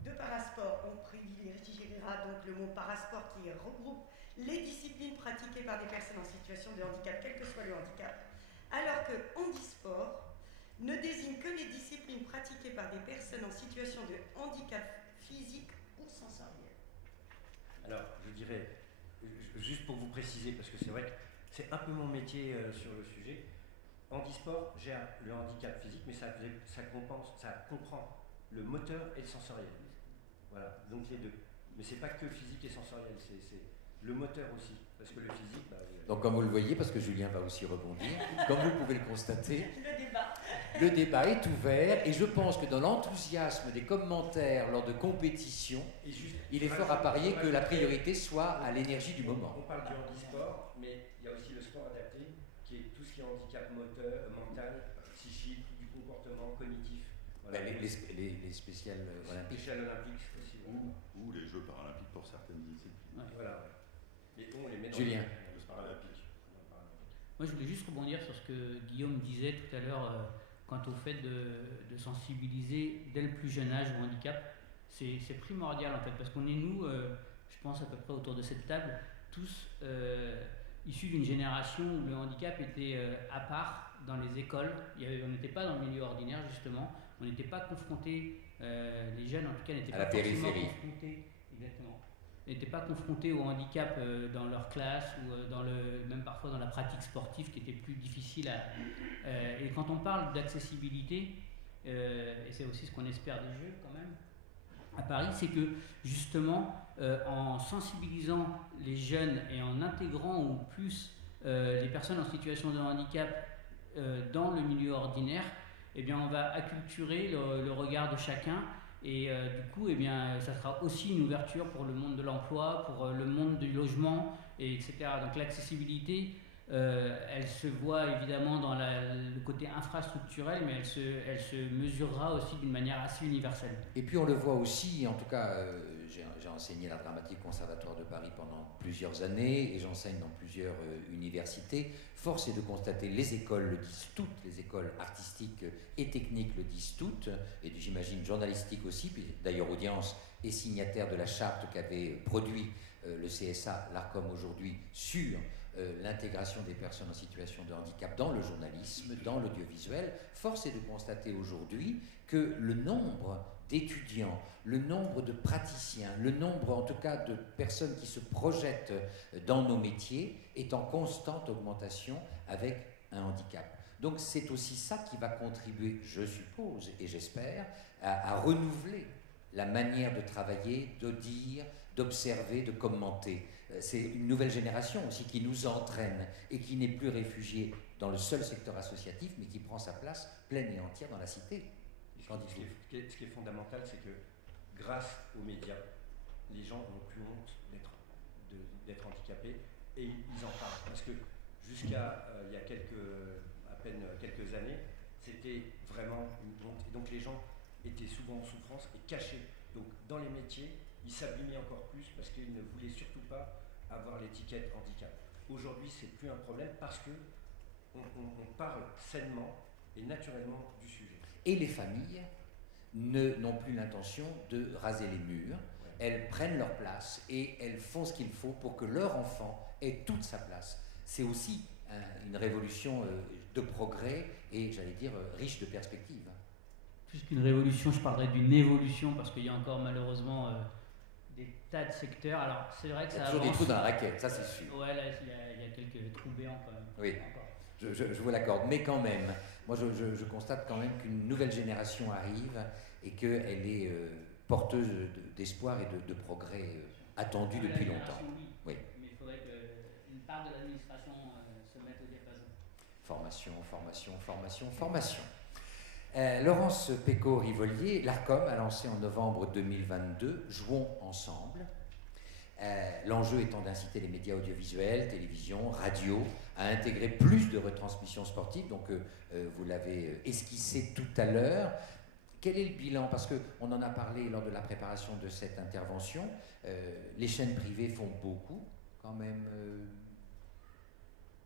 de parasport, on privilégiera donc le mot parasport qui regroupe les disciplines pratiquées par des personnes en situation de handicap, quel que soit le handicap, alors que handisport ne désigne que les disciplines pratiquées par des personnes en situation de handicap physique ou sensoriel. Alors, je dirais, juste pour vous préciser, parce que c'est vrai que c'est un peu mon métier sur le sujet, handisport gère le handicap physique, mais ça comprend le moteur et le sensoriel. Voilà, donc les deux. Mais c'est pas que physique et sensoriel, c'est le moteur aussi, parce que le physique... Donc comme vous le voyez, parce que Julien va aussi rebondir, comme vous pouvez le constater, le débat est ouvert, et je pense que dans l'enthousiasme des commentaires lors de compétitions, il est fort à parier que la priorité soit à l'énergie du moment. On parle du handisport, mais il y a aussi le sport adapté, qui est tout ce qui est handicap moteur, mental, psychique, du comportement cognitif. Voilà. Les spéciales olympiques. Spéciales olympiques aussi. Ou les Jeux paralympiques pour certaines disciplines. Ouais. Voilà. Et on les met dans Julien. les paralympiques. Moi, je voulais juste rebondir sur ce que Guillaume disait tout à l'heure quant au fait de sensibiliser dès le plus jeune âge au handicap. C'est primordial en fait, parce qu'on est nous, je pense à peu près autour de cette table, tous issus d'une génération où le handicap était à part dans les écoles. On n'était pas dans le milieu ordinaire justement, on n'était pas confrontés, les jeunes en tout cas n'étaient pas forcément confrontés. Exactement. N'étaient pas confrontés au handicap dans leur classe ou même parfois dans la pratique sportive qui était plus difficile et quand on parle d'accessibilité, et c'est aussi ce qu'on espère des Jeux quand même à Paris, c'est que justement en sensibilisant les jeunes et en intégrant au plus les personnes en situation de handicap dans le milieu ordinaire, eh bien on va acculturer le regard de chacun. Et du coup, eh bien, ça sera aussi une ouverture pour le monde de l'emploi, pour le monde du logement, etc. Donc l'accessibilité, elle se voit évidemment dans le côté infrastructurel, mais elle se mesurera aussi d'une manière assez universelle. Et puis on le voit aussi, en tout cas, j'ai enseigné l'art dramatique au Conservatoire de Paris pendant plusieurs années et j'enseigne dans plusieurs universités. Force est de constater, les écoles le disent toutes, les écoles artistiques et techniques le disent toutes, et j'imagine journalistique aussi, puis d'ailleurs Audience est signataire de la charte qu'avait produit le CSA, l'ARCOM aujourd'hui, sur l'intégration des personnes en situation de handicap dans le journalisme, dans l'audiovisuel. Force est de constater aujourd'hui que le nombre d'étudiants, le nombre de praticiens, le nombre en tout cas de personnes qui se projettent dans nos métiers est en constante augmentation avec un handicap. Donc c'est aussi ça qui va contribuer, je suppose et j'espère, à renouveler la manière de travailler, de dire, d'observer, de commenter. C'est une nouvelle génération aussi qui nous entraîne et qui n'est plus réfugiée dans le seul secteur associatif, mais qui prend sa place pleine et entière dans la cité. Ce qui est fondamental, c'est que grâce aux médias, les gens n'ont plus honte d'être handicapés et ils en parlent. Parce que jusqu'à il y a à peine quelques années, c'était vraiment une honte. Et donc les gens étaient souvent en souffrance et cachés. Donc dans les métiers, ils s'abîmaient encore plus parce qu'ils ne voulaient surtout pas avoir l'étiquette handicap. Aujourd'hui, c'est plus un problème parce que on parle sainement et naturellement du sujet. Et les familles n'ont plus l'intention de raser les murs. Ouais. Elles prennent leur place et elles font ce qu'il faut pour que leur enfant ait toute sa place. C'est aussi une révolution de progrès et, j'allais dire, riche de perspectives. Plus qu'une révolution, je parlerais d'une évolution parce qu'il y a encore malheureusement des tas de secteurs. Alors, c'est vrai que ça avance. Il y a toujours des trous dans la raquette, ça c'est sûr. Ouais, là, il y a quelques trous béants quand même. Oui, je vous l'accorde. Mais quand même, moi je constate quand même qu'une nouvelle génération arrive et qu'elle est porteuse d'espoir et de progrès attendu depuis longtemps. Oui. Mais il faudrait qu'une part de l'administration se mette au diapason. Formation. Laurence Pécaud-Rivolier, l'ARCOM a lancé en novembre 2022 « Jouons ensemble ». L'enjeu étant d'inciter les médias audiovisuels, télévision, radio, à intégrer plus de retransmissions sportives. Donc, vous l'avez esquissé tout à l'heure. Quel est le bilan? Parce qu'on en a parlé lors de la préparation de cette intervention. Les chaînes privées font beaucoup, quand même.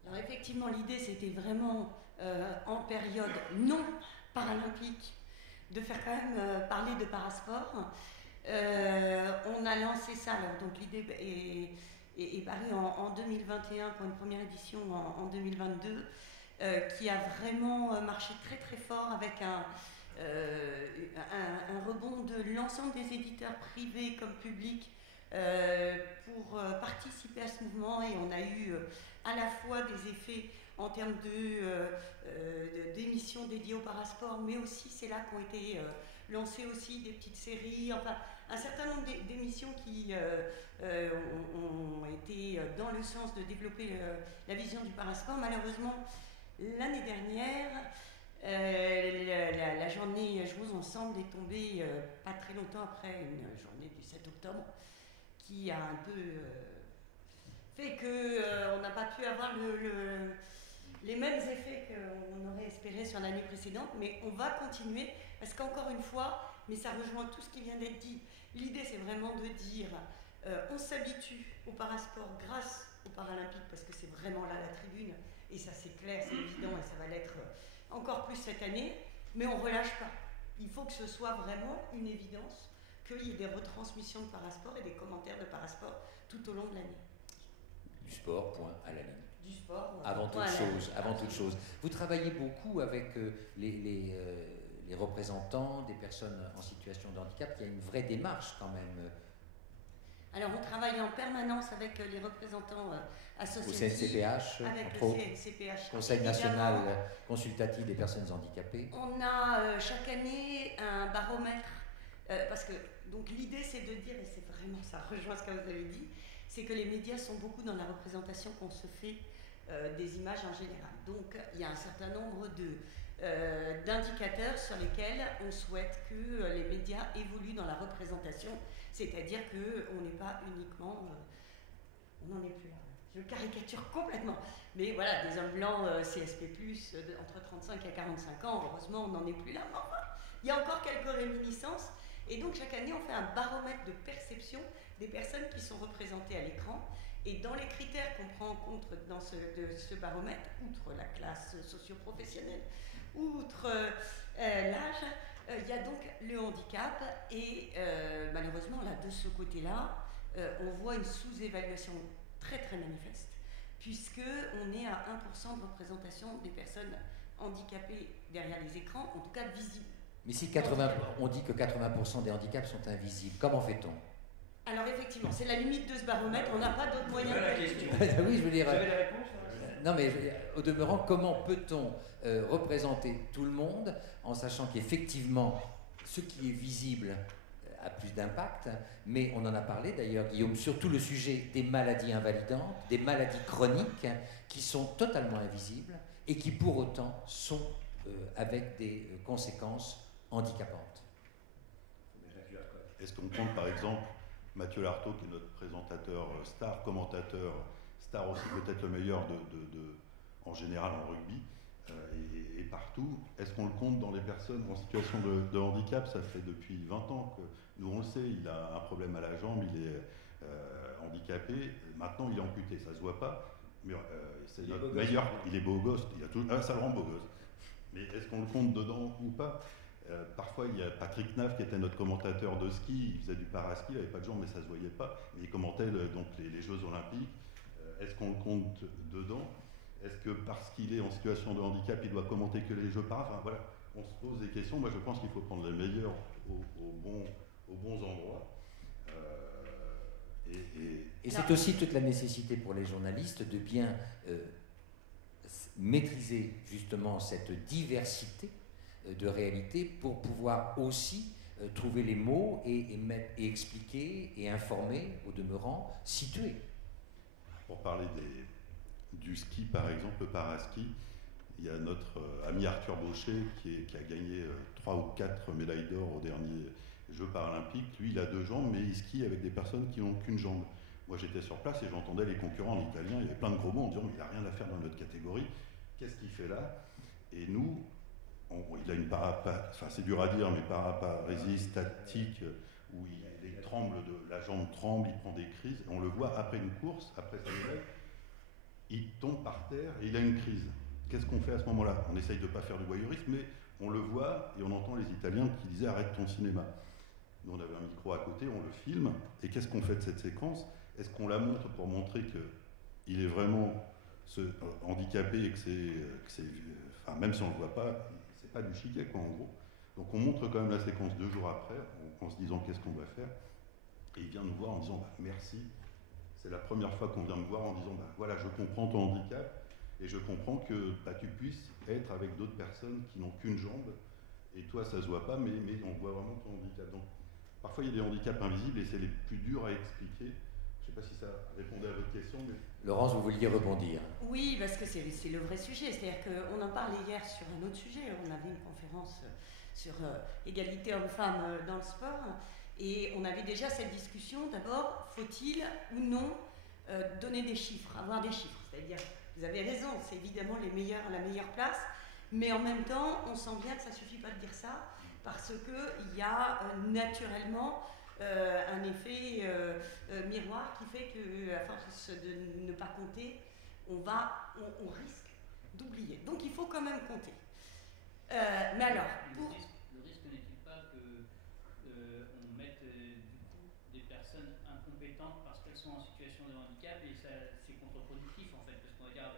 Alors, effectivement, l'idée, c'était vraiment, en période non paralympique, de faire quand même parler de parasport. On a lancé ça, alors, donc l'idée est parue en 2021 pour une première édition en 2022, qui a vraiment marché très très fort avec un rebond de l'ensemble des éditeurs privés comme publics pour participer à ce mouvement, et on a eu à la fois des effets en termes d'émissions dédiées au parasport, mais aussi c'est là qu'ont été lancées aussi des petites séries, enfin un certain nombre d'émissions qui ont été dans le sens de développer la vision du parasport. Malheureusement, l'année dernière, la journée Jouons ensemble est tombée pas très longtemps après une journée du 7 octobre qui a un peu fait qu'on n'a pas pu avoir les mêmes effets qu'on aurait espéré sur l'année précédente, mais on va continuer parce qu'encore une fois, mais ça rejoint tout ce qui vient d'être dit. L'idée, c'est vraiment de dire on s'habitue au parasport grâce aux Paralympiques parce que c'est vraiment là la tribune et ça c'est clair, c'est évident et ça va l'être encore plus cette année, mais on ne relâche pas. Il faut que ce soit vraiment une évidence qu'il y ait des retransmissions de parasport et des commentaires de parasport tout au long de l'année. Du sport, point à la ligne. Du sport, avant toute chose. Vous travaillez beaucoup avec les représentants des personnes en situation de handicap. Il y a une vraie démarche quand même. Alors on travaille en permanence avec les représentants associatifs. Au CNCPH, avec le CNCPH. Conseil national consultatif des personnes handicapées. On a chaque année un baromètre, parce que donc l'idée c'est de dire, et c'est vraiment ça rejoint ce que vous avez dit, c'est que les médias sont beaucoup dans la représentation qu'on se fait des images en général. Donc il y a un certain nombre d'indicateurs sur lesquels on souhaite que les médias évoluent dans la représentation, c'est-à-dire qu'on n'est pas uniquement... on n'en est plus là. Je caricature complètement. Mais voilà, des hommes blancs CSP+, entre 35 et 45 ans, heureusement, on n'en est plus là. Mais enfin, il y a encore quelques réminiscences. Et donc, chaque année, on fait un baromètre de perception des personnes qui sont représentées à l'écran. Et dans les critères qu'on prend en compte dans ce baromètre, outre la classe socio-professionnelle, outre l'âge, il y a donc le handicap. Et malheureusement, là, de ce côté-là, on voit une sous-évaluation très très manifeste, puisqu'on est à 1% de représentation des personnes handicapées derrière les écrans, en tout cas visibles. Mais si on dit que 80% des handicaps sont invisibles, comment fait-on? Alors effectivement, c'est la limite de ce baromètre, on n'a pas d'autre moyen. La question. Oui, je veux dire... Vous avez la réponse? Non, mais au demeurant, comment peut-on représenter tout le monde en sachant qu'effectivement, ce qui est visible a plus d'impact, mais on en a parlé d'ailleurs, Guillaume, surtout le sujet des maladies invalidantes, des maladies chroniques qui sont totalement invisibles et qui pour autant sont avec des conséquences handicapantes. Est-ce qu'on compte par exemple Mathieu Lartaud, qui est notre présentateur star, commentateur star aussi peut-être le meilleur en général en rugby et partout, est-ce qu'on le compte dans les personnes en situation de handicap? Ça fait depuis 20 ans que nous on le sait, il a un problème à la jambe, il est handicapé, maintenant il est amputé, ça se voit pas, mais c'est notre meilleur, il est beau gosse, ça le rend beau gosse, mais est-ce qu'on le compte dedans ou pas? Parfois il y a Patrick Naff qui était notre commentateur de ski, il faisait du paraski, il n'avait pas de jambes mais ça se voyait pas, mais il commentait donc les Jeux Olympiques. Est-ce qu'on le compte dedans? Est-ce que parce qu'il est en situation de handicap, il doit commenter que les Jeux para? Enfin voilà, on se pose des questions. Moi je pense qu'il faut prendre les meilleurs aux bons endroits. Et c'est aussi toute la nécessité pour les journalistes de bien maîtriser justement cette diversité de réalité pour pouvoir aussi trouver les mots et expliquer et informer, au demeurant, situer. Pour parler du ski, par exemple, le paraski, il y a notre ami Arthur Baucher qui a gagné 3 ou 4 médailles d'or aux derniers Jeux paralympiques. Lui, il a 2 jambes, mais il skie avec des personnes qui n'ont qu'une jambe. Moi, j'étais sur place et j'entendais les concurrents en italien. Il y avait plein de gros mots en disant « mais il n'a rien à faire dans notre catégorie. Qu'est-ce qu'il fait là ?» Et nous, il a une enfin c'est dur à dire, mais paraparésie statique, où il tremble, la jambe tremble, il prend des crises. Et on le voit après une course, après sa médaille, il tombe par terre et il a une crise. Qu'est-ce qu'on fait à ce moment-là? On essaye de ne pas faire du voyeurisme, mais on le voit et on entend les Italiens qui disaient « arrête ton cinéma ». Nous, on avait un micro à côté, on le filme, et qu'est-ce qu'on fait de cette séquence? Est-ce qu'on la montre pour montrer qu'il est vraiment handicapé et que c'est enfin, même si on ne le voit pas, c'est pas du chiquet, quoi, en gros. Donc on montre quand même la séquence 2 jours après, en se disant qu'est-ce qu'on va faire. Et il vient nous voir en disant bah, merci. C'est la première fois qu'on vient me voir en disant bah, voilà, je comprends ton handicap et je comprends que bah, tu puisses être avec d'autres personnes qui n'ont qu'une jambe. Et toi, ça se voit pas, mais on voit vraiment ton handicap. Donc, parfois, il y a des handicaps invisibles et c'est les plus durs à expliquer. Je ne sais pas si ça répondait à votre question. Mais... Laurence, vous vouliez rebondir? Oui, parce que c'est le vrai sujet. C'est-à-dire qu'on en parlait hier sur un autre sujet. On avait une conférence sur égalité hommes-femmes dans le sport. Et on avait déjà cette discussion. D'abord, faut-il ou non donner des chiffres, avoir des chiffres? C'est-à-dire vous avez raison, c'est évidemment la meilleure place, mais en même temps, on sent bien que ça ne suffit pas de dire ça, parce qu'il y a naturellement un effet miroir qui fait qu'à force de ne pas compter, on risque d'oublier. Donc il faut quand même compter. Mais alors, le risque n'est-il pas qu'on mette du coup des personnes incompétentes parce qu'elles sont en situation de handicap, et c'est contre-productif en fait, parce qu'on va dire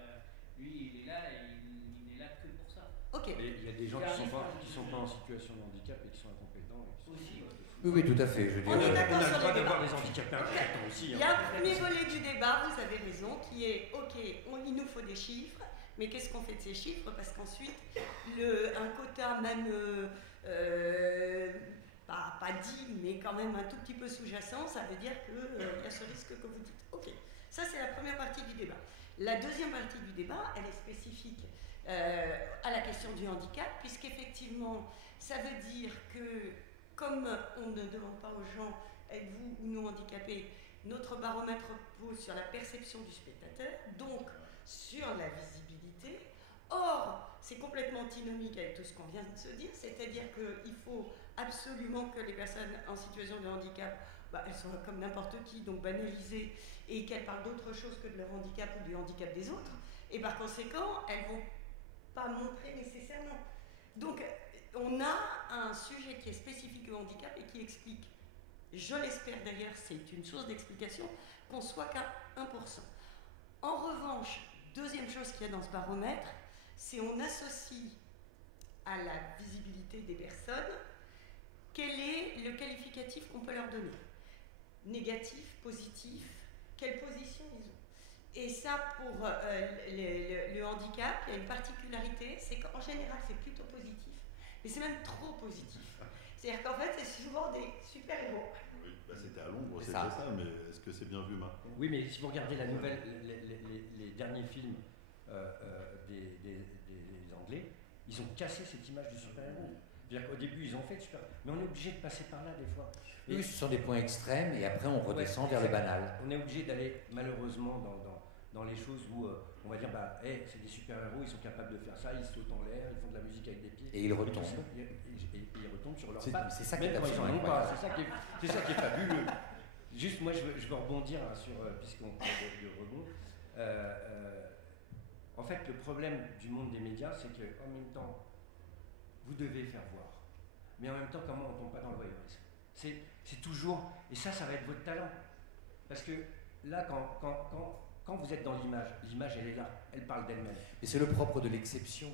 lui il est là et il n'est là que pour ça. Ok. Et il y a des gens qui sont pas en situation de handicap et qui sont incompétents. Aussi. Oui, tout à fait. Je On est d'accord sur les débats. Les handicapés incompétents aussi. Il y a un premier volet du débat, vous avez raison, qui est ok, il nous faut des chiffres. Mais qu'est-ce qu'on fait de ces chiffres? Parce qu'ensuite, un quota même, pas dit, mais quand même un tout petit peu sous-jacent, ça veut dire qu'il y a ce risque que vous dites. Ok, ça c'est la première partie du débat. La deuxième partie du débat, elle est spécifique à la question du handicap, puisqu'effectivement, ça veut dire que, comme on ne demande pas aux gens, êtes-vous ou non handicapés, notre baromètre repose sur la perception du spectateur, donc sur la visibilité. Or, c'est complètement antinomique avec tout ce qu'on vient de se dire, c'est-à-dire qu'il faut absolument que les personnes en situation de handicap, elles soient comme n'importe qui, donc banalisées, et qu'elles parlent d'autre chose que de leur handicap ou du handicap des autres, et par conséquent, elles ne vont pas montrer nécessairement. Donc, on a un sujet qui est spécifique au handicap et qui explique, je l'espère d'ailleurs, c'est une source d'explication, qu'on soit qu'à 1%. En revanche, deuxième chose qu'il y a dans ce baromètre, c'est on associe à la visibilité des personnes quel est le qualificatif qu'on peut leur donner. Négatif, positif, quelle position ils ont. Et ça, pour le handicap, il y a une particularité, c'est qu'en général, c'est plutôt positif, mais c'est même trop positif. C'est-à-dire qu'en fait, c'est souvent des super-héros. Oui, c'était à Londres, c'était ça, mais est-ce que c'est bien vu maintenant? Oui, mais si vous regardez la nouvelle, les derniers films des Anglais, ils ont cassé cette image du super-héros. C'est-à-dire qu'au début, ils ont fait super, mais on est obligé de passer par là des fois. Oui, ce sont des points extrêmes, et après on redescend vers le banal. On est obligé d'aller malheureusement dans les choses où on va dire c'est des super-héros, ils sont capables de faire ça, ils sautent en l'air, ils font de la musique avec des pieds. Et ils retombent. Et ils retombent sur leurs pattes. C'est ça qui est absolument incroyable. C'est ça qui est fabuleux. Juste, moi, je veux rebondir sur, puisqu'on parle de rebond. En fait, le problème du monde des médias, c'est qu'en même temps, vous devez faire voir. Mais en même temps, comment on ne tombe pas dans le voyeurisme? C'est toujours... Et ça va être votre talent. Parce que là, quand vous êtes dans l'image, elle est là, elle parle d'elle-même. Et c'est le propre de l'exception.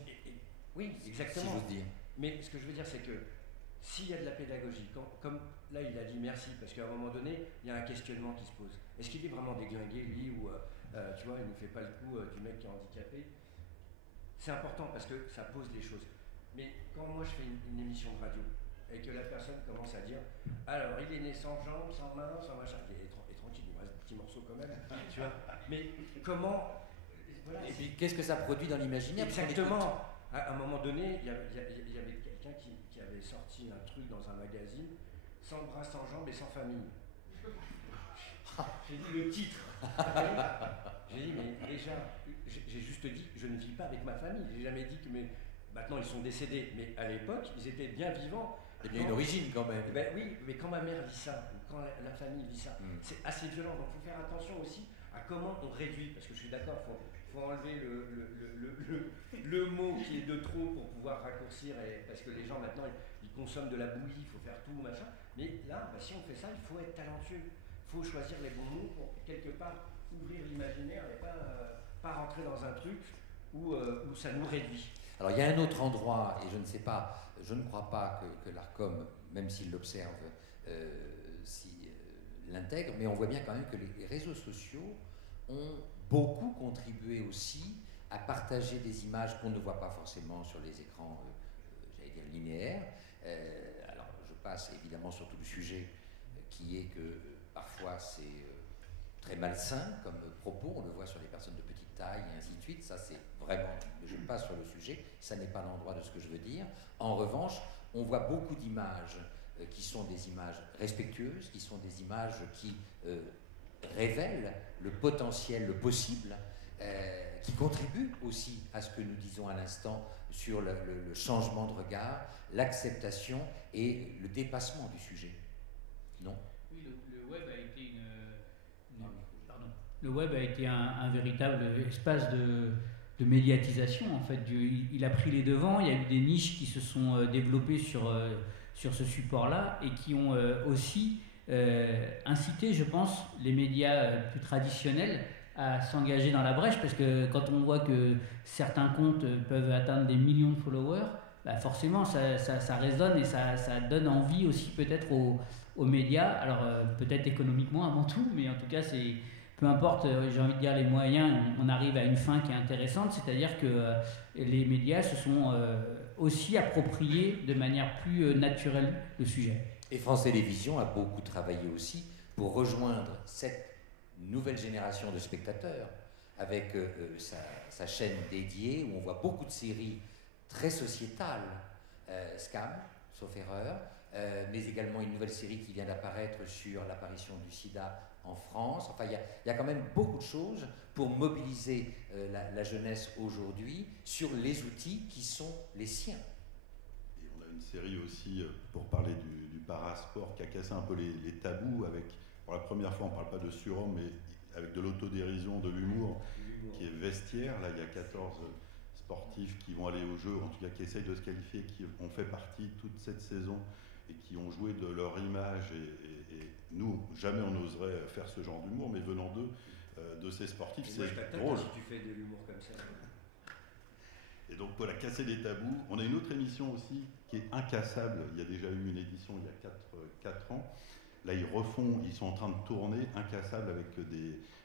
Oui, exactement. Si j'ose dire. Mais ce que je veux dire, c'est que s'il y a de la pédagogie, comme là il a dit merci, parce qu'à un moment donné, il y a un questionnement qui se pose. Est-ce qu'il est vraiment déglingué, lui, ou tu vois, il ne fait pas le coup du mec qui est handicapé? C'est important parce que ça pose les choses. Mais quand moi je fais une émission de radio et que la personne commence à dire alors il est né sans jambes, sans mains, sans machin, et tranquille, il me reste des petits morceaux quand même, tu vois. Mais comment voilà, et puis qu'est-ce que ça produit dans l'imaginaire? Exactement. À un moment donné, il y avait quelqu'un qui avait sorti un truc dans un magazine, sans bras, sans jambes et sans famille. J'ai dit le titre. J'ai dit, mais déjà, j'ai juste dit, je ne vis pas avec ma famille. J'ai jamais dit que maintenant ils sont décédés, mais à l'époque, ils étaient bien vivants. Il y a une origine quand même. Oui, mais quand ma mère lit ça, ou quand la famille lit ça, c'est assez violent. Donc il faut faire attention aussi à comment on réduit. Parce que je suis d'accord, il faut enlever le mot qui est de trop pour pouvoir raccourcir. Parce que les gens maintenant, ils consomment de la bouillie, il faut faire tout, machin. Mais là, si on fait ça, il faut être talentueux. Il faut choisir les bons mots pour quelque part ouvrir l'imaginaire et pas rentrer dans un truc où ça nous réduit. Alors il y a un autre endroit, et je ne sais pas, je ne crois pas que l'ARCOM, même s'il l'observe, l'intègre, mais on voit bien quand même que les réseaux sociaux ont beaucoup contribué aussi à partager des images qu'on ne voit pas forcément sur les écrans, j'allais dire linéaires. Alors je passe évidemment sur tout le sujet qui est que parfois c'est très malsain comme propos, on le voit sur les personnes de petite taille et ainsi de suite, ça c'est vraiment, je passe sur le sujet, ça n'est pas l'endroit de ce que je veux dire. En revanche, on voit beaucoup d'images qui sont des images respectueuses, qui sont des images qui révèlent le potentiel, le possible, qui contribue aussi à ce que nous disons à l'instant sur le changement de regard, l'acceptation et le dépassement du sujet. Non ? Oui, le web a été le web a été un véritable espace de médiatisation en fait. Il a pris les devants, il y a eu des niches qui se sont développées sur ce support-là et qui ont aussi incité, je pense, les médias plus traditionnels à s'engager dans la brèche, parce que quand on voit que certains comptes peuvent atteindre des millions de followers, bah forcément ça résonne et ça donne envie aussi peut-être aux médias, alors peut-être économiquement avant tout, mais en tout cas c'est... Peu importe, j'ai envie de dire les moyens, on arrive à une fin qui est intéressante, c'est-à-dire que les médias se sont aussi appropriés de manière plus naturelle le sujet. Et France Télévisions a beaucoup travaillé aussi pour rejoindre cette nouvelle génération de spectateurs avec sa chaîne dédiée où on voit beaucoup de séries très sociétales, Scam, sauf erreur, mais également une nouvelle série qui vient d'apparaître sur l'apparition du sida en France. Enfin, il y a quand même beaucoup de choses pour mobiliser la jeunesse aujourd'hui sur les outils qui sont les siens. Et on a une série aussi, pour parler du parasport, qui a cassé un peu les tabous avec, pour la première fois, on ne parle pas de surhomme, mais avec de l'autodérision, de l'humour, qui est Vestiaire. Là, il y a 14 sportifs qui vont aller aux Jeux, en tout cas qui essayent de se qualifier, qui ont fait partie toute cette saison et qui ont joué de leur image. Et nous, jamais on n'oserait faire ce genre d'humour, mais venant d'eux, de ces sportifs, c'est drôle. Si tu fais de l'humour comme ça. Et donc voilà, casser les tabous. On a une autre émission aussi qui est incassable. Il y a déjà eu une édition il y a 4 ans. Là, ils sont en train de tourner Incassable avec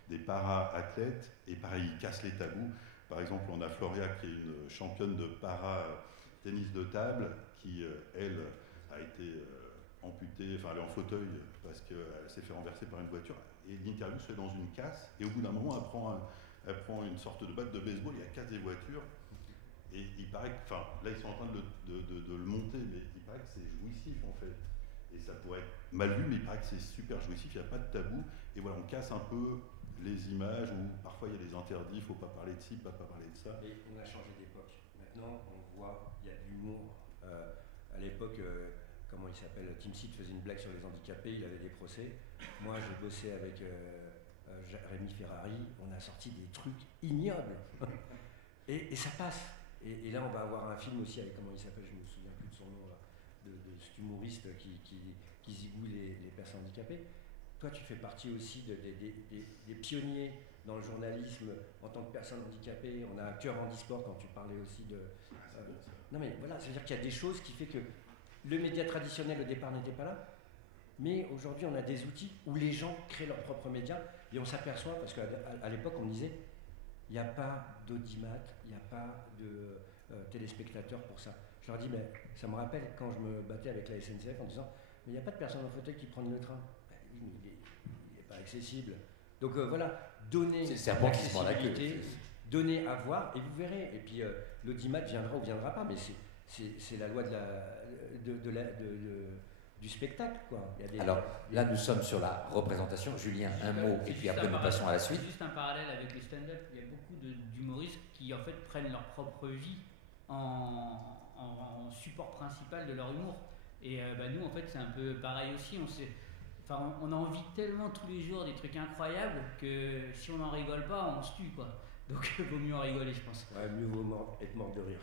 des para-athlètes. Et pareil, ils cassent les tabous. Par exemple, on a Floria qui est une championne de para-tennis de table qui, elle, a été amputée, enfin elle est en fauteuil parce qu'elle s'est fait renverser par une voiture. Et l'interview se fait dans une casse. Et au bout d'un moment, elle prend une sorte de batte de baseball et elle casse des voitures. Et il paraît que, enfin, là ils sont en train de le monter, mais il paraît que c'est jouissif en fait. Et ça pourrait être mal vu, mais il paraît que c'est super jouissif, il n'y a pas de tabou. Et voilà, on casse un peu les images où parfois il y a des interdits, il ne faut pas parler de ci, pas parler de ça. Et on a changé d'époque. Maintenant, on voit, il y a de l'humour. À l'époque, comment il s'appelle, Tim Seed faisait une blague sur les handicapés, il avait des procès. Moi, j'ai bossé avec Rémi Ferrari, on a sorti des trucs ignobles. Et ça passe. Et là, on va avoir un film aussi avec, comment il s'appelle, je ne me souviens plus de son nom, là, de cet humoriste qui zigouille les personnes handicapées. Toi, tu fais partie aussi des pionniers dans le journalisme en tant que personne handicapée. On a un cœur handisport quand tu parlais aussi de... non mais voilà, ça veut dire qu'il y a des choses qui fait que le média traditionnel au départ n'était pas là, mais aujourd'hui on a des outils où les gens créent leurs propres médias et on s'aperçoit, parce qu'à l'époque on me disait, il n'y a pas d'audimat, il n'y a pas de téléspectateurs pour ça. Je leur dis, mais ça me rappelle quand je me battais avec la SNCF en disant, mais il n'y a pas de personne en fauteuil qui prenne le train. Ben, oui, mais il n'est pas accessible. Donc voilà, donner l'accessibilité, donner à voir, et vous verrez. Et puis l'audimat viendra ou viendra pas, mais c'est la loi du spectacle, quoi. Alors là, nous sommes sur la représentation. Julien, un mot, et puis après nous passons à la suite. Juste un parallèle avec le stand-up. Il y a beaucoup d'humoristes qui en fait prennent leur propre vie en support principal de leur humour. Et nous, en fait, c'est un peu pareil aussi. On a envie tellement tous les jours des trucs incroyables que si on n'en rigole pas, on se tue, quoi. Donc, il vaut mieux en rigoler, je pense. Ouais, mieux vaut être mort de rire.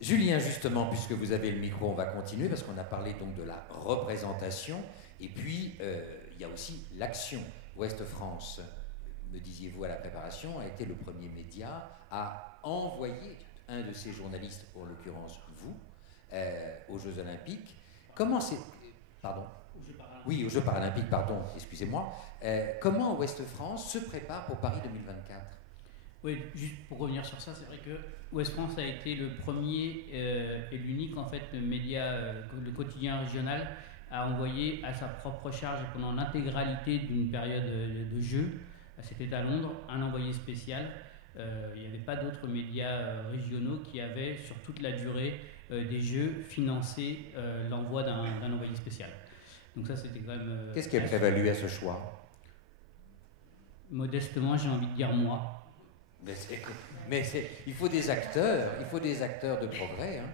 Julien, justement, puisque vous avez le micro, on va continuer parce qu'on a parlé donc de la représentation et puis il y a aussi l'action. Ouest France, me disiez-vous à la préparation, a été le premier média à envoyer un de ses journalistes, en l'occurrence vous, aux Jeux Olympiques. Comment c'est... Pardon ? Oui, aux Jeux Paralympiques, pardon, excusez-moi. Comment Ouest France se prépare pour Paris 2024 ? Oui, juste pour revenir sur ça, c'est vrai que Ouest France a été le premier et l'unique en fait média, le quotidien régional, à envoyer à sa propre charge pendant l'intégralité d'une période de jeu, c'était à Londres, un envoyé spécial. Il n'y avait pas d'autres médias régionaux qui avaient sur toute la durée des jeux financé l'envoi d'un envoyé spécial. Donc ça c'était quand même... Qu'est-ce qui a prévalu à ce choix ? Modestement, j'ai envie de dire moi. Mais il faut des acteurs de progrès. Hein.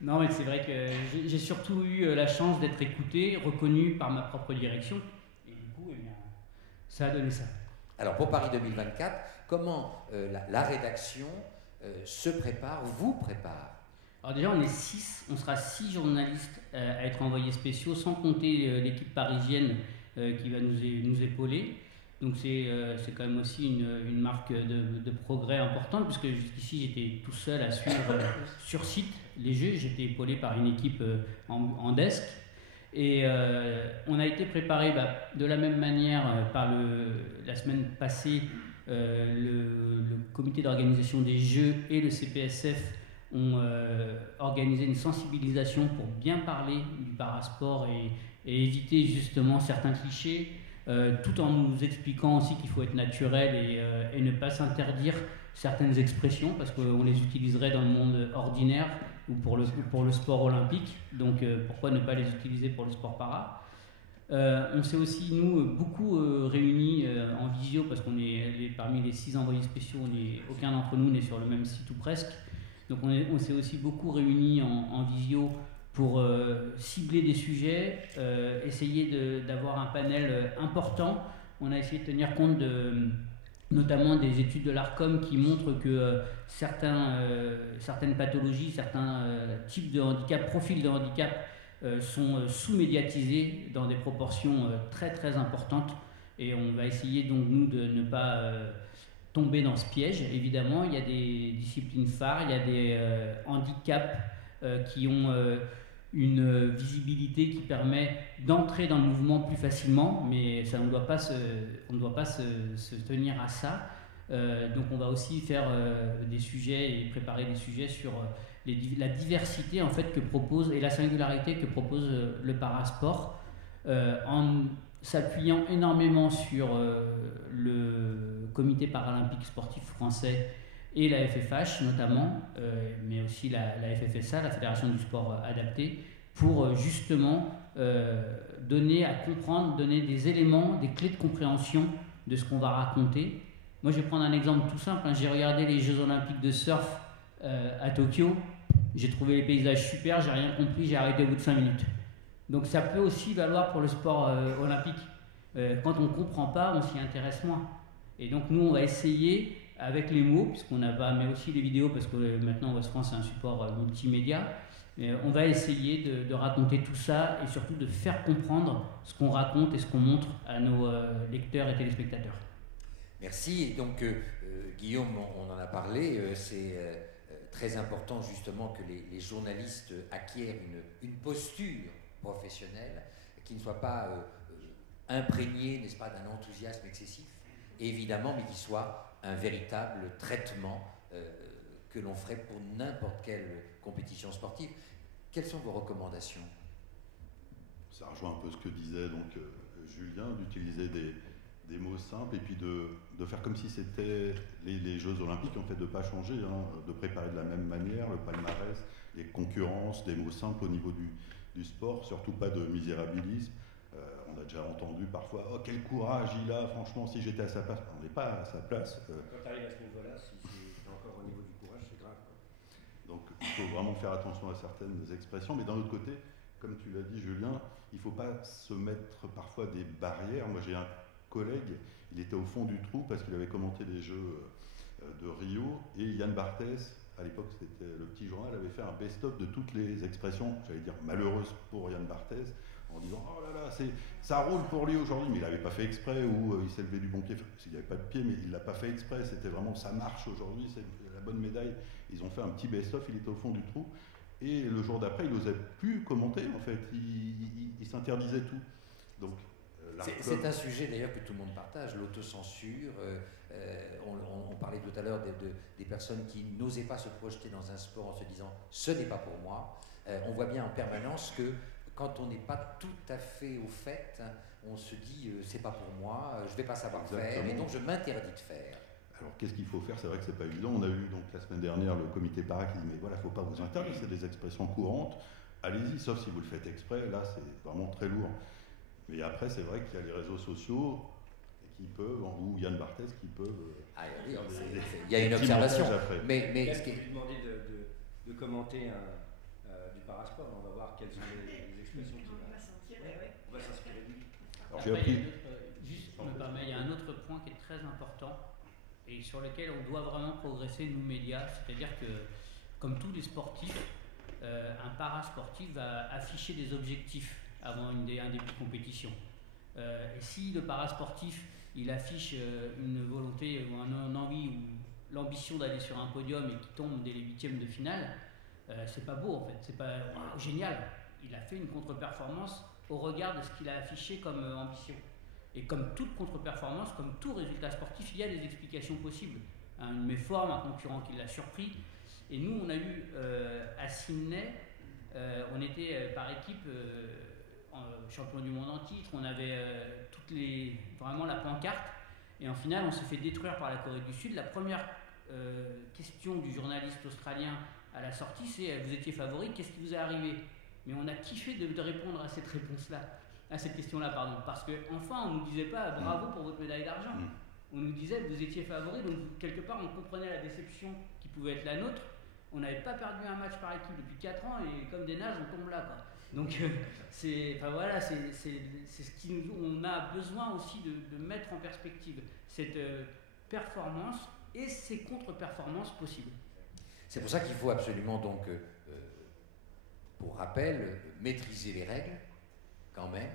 Non, mais c'est vrai que j'ai surtout eu la chance d'être écouté, reconnu par ma propre direction. Et du coup, eh bien, ça a donné ça. Alors pour Paris 2024, comment la rédaction se prépare, vous prépare? Alors déjà, on sera 6 journalistes à être envoyés spéciaux, sans compter l'équipe parisienne qui va nous épauler. Donc c'est quand même aussi une marque de progrès importante, puisque jusqu'ici j'étais tout seul à suivre sur site les jeux, j'étais épaulé par une équipe en desk. Et on a été préparé de la même manière par la semaine passée, le comité d'organisation des Jeux et le CPSF ont organisé une sensibilisation pour bien parler du parasport et éviter justement certains clichés, tout en nous expliquant aussi qu'il faut être naturel et ne pas s'interdire certaines expressions parce qu'on les utiliserait dans le monde ordinaire ou pour le sport olympique, donc pourquoi ne pas les utiliser pour le sport para. On s'est aussi, nous, beaucoup réunis en visio parce qu'on est parmi les 6 envoyés spéciaux, aucun d'entre nous n'est sur le même site ou presque. Donc on s'est aussi beaucoup réunis en visio pour cibler des sujets, essayer d'avoir un panel important. On a essayé de tenir compte notamment des études de l'ARCOM qui montrent que certaines pathologies, certains types de handicap, profils de handicap sont sous-médiatisés dans des proportions très très importantes. Et on va essayer donc nous de ne pas tomber dans ce piège. Évidemment, il y a des disciplines phares, il y a des handicaps qui ont une visibilité qui permet d'entrer dans le mouvement plus facilement, mais ça, on ne doit pas se tenir à ça. Donc on va aussi faire des sujets et préparer des sujets sur la diversité en fait que propose et la singularité que propose le parasport, en s'appuyant énormément sur le comité paralympique sportif français et la FFH notamment, mais aussi la FFSA, la Fédération du sport adapté, pour justement donner à comprendre, donner des éléments, des clés de compréhension de ce qu'on va raconter. Moi, je vais prendre un exemple tout simple. J'ai regardé les Jeux Olympiques de surf à Tokyo. J'ai trouvé les paysages super, j'ai rien compris, j'ai arrêté au bout de 5 minutes. Donc ça peut aussi valoir pour le sport olympique. Quand on ne comprend pas, on s'y intéresse moins. Et donc nous, on va essayer, avec les mots, puisqu'on n'a pas, mais aussi les vidéos, parce que maintenant Ouest France c'est un support multimédia, on va essayer de raconter tout ça et surtout de faire comprendre ce qu'on raconte et ce qu'on montre à nos lecteurs et téléspectateurs. Merci. Donc Guillaume, on en a parlé, c'est très important justement que les journalistes acquièrent une posture professionnelle qui ne soit pas imprégné, n'est-ce pas, d'un enthousiasme excessif, évidemment, mais qui soit un véritable traitement que l'on ferait pour n'importe quelle compétition sportive. Quelles sont vos recommandations? Ça rejoint un peu ce que disait donc Julien, d'utiliser des mots simples et puis de faire comme si c'était les Jeux Olympiques, en fait, de ne pas changer, de préparer de la même manière le palmarès, les concurrences, des mots simples au niveau du sport, surtout pas de misérabilisme. On a déjà entendu parfois « Oh, quel courage il a, franchement, si j'étais à sa place ». On n'est pas à sa place. Quand tu arrives à ce niveau-là, si c'est encore au niveau du courage, c'est grave. Donc il faut vraiment faire attention à certaines expressions, mais d'un autre côté, comme tu l'as dit Julien, il ne faut pas se mettre parfois des barrières. Moi j'ai un collègue, il était au fond du trou parce qu'il avait commenté les Jeux de Rio, et Yann Barthès, à l'époque c'était le petit journal, avait fait un best-of de toutes les expressions, j'allais dire malheureuses pour Yann Barthès, en disant « Oh là là, ça roule pour lui aujourd'hui », mais il n'avait pas fait exprès, ou il s'est levé du bon pied, il n'y avait pas de pied, mais il ne l'a pas fait exprès, c'était vraiment « ça marche aujourd'hui, c'est la bonne médaille ». Ils ont fait un petit best-of, il était au fond du trou, et le jour d'après, il n'osait plus commenter, en fait, il s'interdisait tout. Donc, c'est un sujet d'ailleurs que tout le monde partage, l'autocensure. On parlait tout à l'heure des personnes qui n'osaient pas se projeter dans un sport en se disant « ce n'est pas pour moi ». On voit bien en permanence que quand on n'est pas tout à fait au fait, on se dit c'est pas pour moi, je ne vais pas savoir faire, et donc je m'interdis de faire. Alors qu'est-ce qu'il faut faire? C'est vrai que c'est pas évident. On a eu donc la semaine dernière le comité para qui dit mais voilà, il ne faut pas vous interdire, c'est des expressions courantes, allez-y, sauf si vous le faites exprès, là c'est vraiment très lourd. Mais après c'est vrai qu'il y a les réseaux sociaux qui peuvent, ou Yann Barthès qui peuvent. Il y a une observation. Mais ce qui est demandé de commenter du parasport, on va voir quelles sont les expressions qu'il va s'inspirer. On va s'inspirer de lui. Il y a un autre point qui est très important et sur lequel on doit vraiment progresser, nous médias, c'est-à-dire que, comme tous les sportifs, un parasportif va afficher des objectifs avant un début de compétition. Et si le parasportif il affiche une volonté ou une envie ou l'ambition d'aller sur un podium et qui tombe dès les huitièmes de finale, c'est pas beau en fait, c'est pas génial. Il a fait une contre-performance au regard de ce qu'il a affiché comme ambition. Et comme toute contre-performance, comme tout résultat sportif, il y a des explications possibles. Une méforme, un concurrent qui l'a surpris. Et nous, on a eu à Sydney, on était par équipe champion du monde en titre, on avait vraiment la pancarte. Et en finale, on s'est fait détruire par la Corée du Sud. La première question du journaliste australien à la sortie, c'est « Vous étiez favori, qu'est-ce qui vous est arrivé ?» Mais on a kiffé de répondre à cette réponse-là. À cette question-là, pardon, parce qu'enfin, on ne nous disait pas bravo pour votre médaille d'argent. On nous disait vous étiez favori, donc quelque part, on comprenait la déception qui pouvait être la nôtre. On n'avait pas perdu un match par équipe depuis 4 ans et comme des nages, on tombe là, quoi. Donc, c'est ce qu'on a besoin aussi de mettre en perspective, cette performance et ces contre-performances possibles. C'est pour ça qu'il faut absolument, donc, pour rappel, maîtriser les règles, quand même,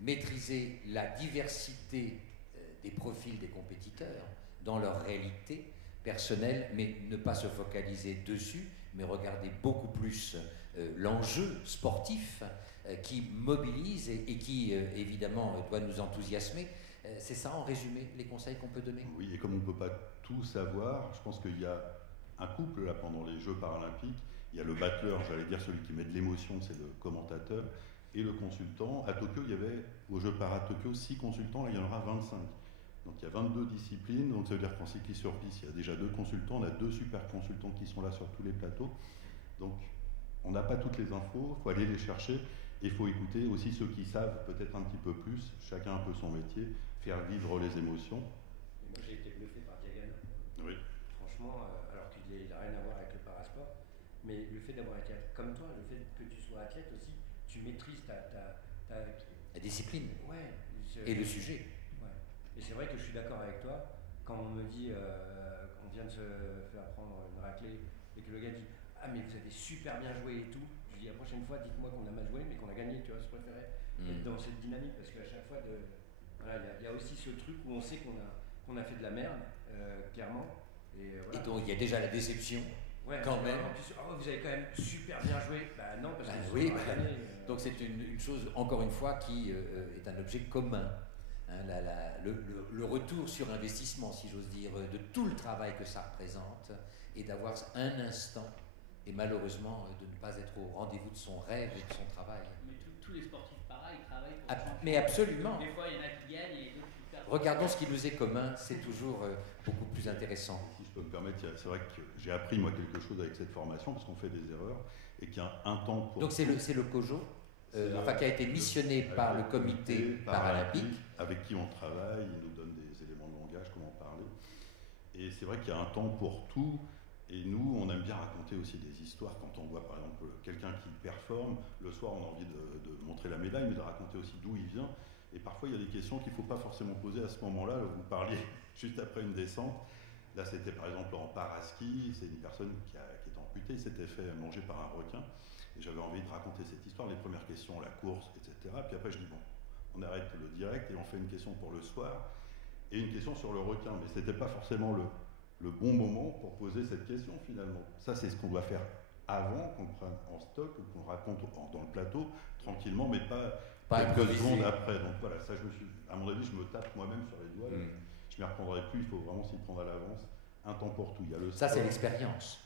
maîtriser la diversité des profils des compétiteurs dans leur réalité personnelle, mais ne pas se focaliser dessus, mais regarder beaucoup plus l'enjeu sportif qui mobilise et qui, évidemment, doit nous enthousiasmer. C'est ça, en résumé, les conseils qu'on peut donner? Oui, et comme on ne peut pas tout savoir, je pense qu'il y a un couple, là, pendant les Jeux paralympiques. Il y a le battleur, j'allais dire celui qui met de l'émotion, c'est le commentateur, et le consultant. À Tokyo, il y avait, aux Jeux para-Tokyo, 6 consultants, là il y en aura 25. Donc il y a 22 disciplines, donc ça veut dire qu'en cyclisme sur piste, il y a déjà 2 consultants, on a 2 super consultants qui sont là sur tous les plateaux. Donc on n'a pas toutes les infos, il faut aller les chercher, et il faut écouter aussi ceux qui savent peut-être un petit peu plus, chacun un peu son métier, faire vivre les émotions. Et moi j'ai été bluffé par Diagana. Oui. Franchement, alors qu'il n'a rien à voir avec le parasport, mais le fait d'avoir été comme toi, le fait que tu sois athlète aussi, tu maîtrises la discipline. Ouais. Et le sujet. Ouais. Et c'est vrai que je suis d'accord avec toi, quand on me dit qu'on vient de se faire prendre une raclée et que le gars dit « Ah mais vous avez super bien joué et tout », je dis « La prochaine fois, dites-moi qu'on a mal joué mais qu'on a gagné, tu vois, je préférais être dans cette dynamique parce qu'à chaque fois, il y a aussi ce truc où on sait qu'on a fait de la merde, clairement. Et donc il y a déjà la déception. Ouais, quand même. En plus, vous avez quand même super bien joué. Bah non, parce que oui, donc c'est une chose, encore une fois, qui est un objet commun. Hein, le retour sur investissement, si j'ose dire, de tout le travail que ça représente, et d'avoir un instant, et malheureusement de ne pas être au rendez-vous de son rêve et de son travail. Mais tous les sportifs, pareil, travaillent pour mais absolument. Des fois, il y en a qui gagnent et d'autres qui perdent. Regardons ce qui nous est commun, c'est toujours beaucoup plus intéressant. Si je peux me permettre, c'est vrai que j'ai appris moi quelque chose avec cette formation, parce qu'on fait des erreurs, et qu'il y a un temps pour... Donc c'est le COJO, qui a été missionné par le comité paralympique. Avec qui on travaille, il nous donne des éléments de langage, comment parler. Et c'est vrai qu'il y a un temps pour tout, et nous, on aime bien raconter aussi des histoires. Quand on voit par exemple quelqu'un qui performe, le soir on a envie de montrer la médaille, mais de raconter aussi d'où il vient. Et parfois il y a des questions qu'il ne faut pas forcément poser à ce moment-là. Vous parliez juste après une descente. Là c'était par exemple en paraski, c'est une personne qui est amputée, il s'était fait manger par un requin. Et j'avais envie de raconter cette histoire, les premières questions, la course, etc. Puis après je dis bon, on arrête le direct et on fait une question pour le soir et une question sur le requin. Mais ce n'était pas forcément le bon moment pour poser cette question finalement. Ça c'est ce qu'on doit faire avant, qu'on prenne en stock, qu'on raconte dans le plateau, tranquillement, mais pas quelques secondes après. Donc voilà, ça à mon avis, je me tape moi-même sur les doigts. Je ne m'y reprendrai plus, il faut vraiment s'y prendre à l'avance. Un temps pour tout. Il y a le ça, c'est l'expérience.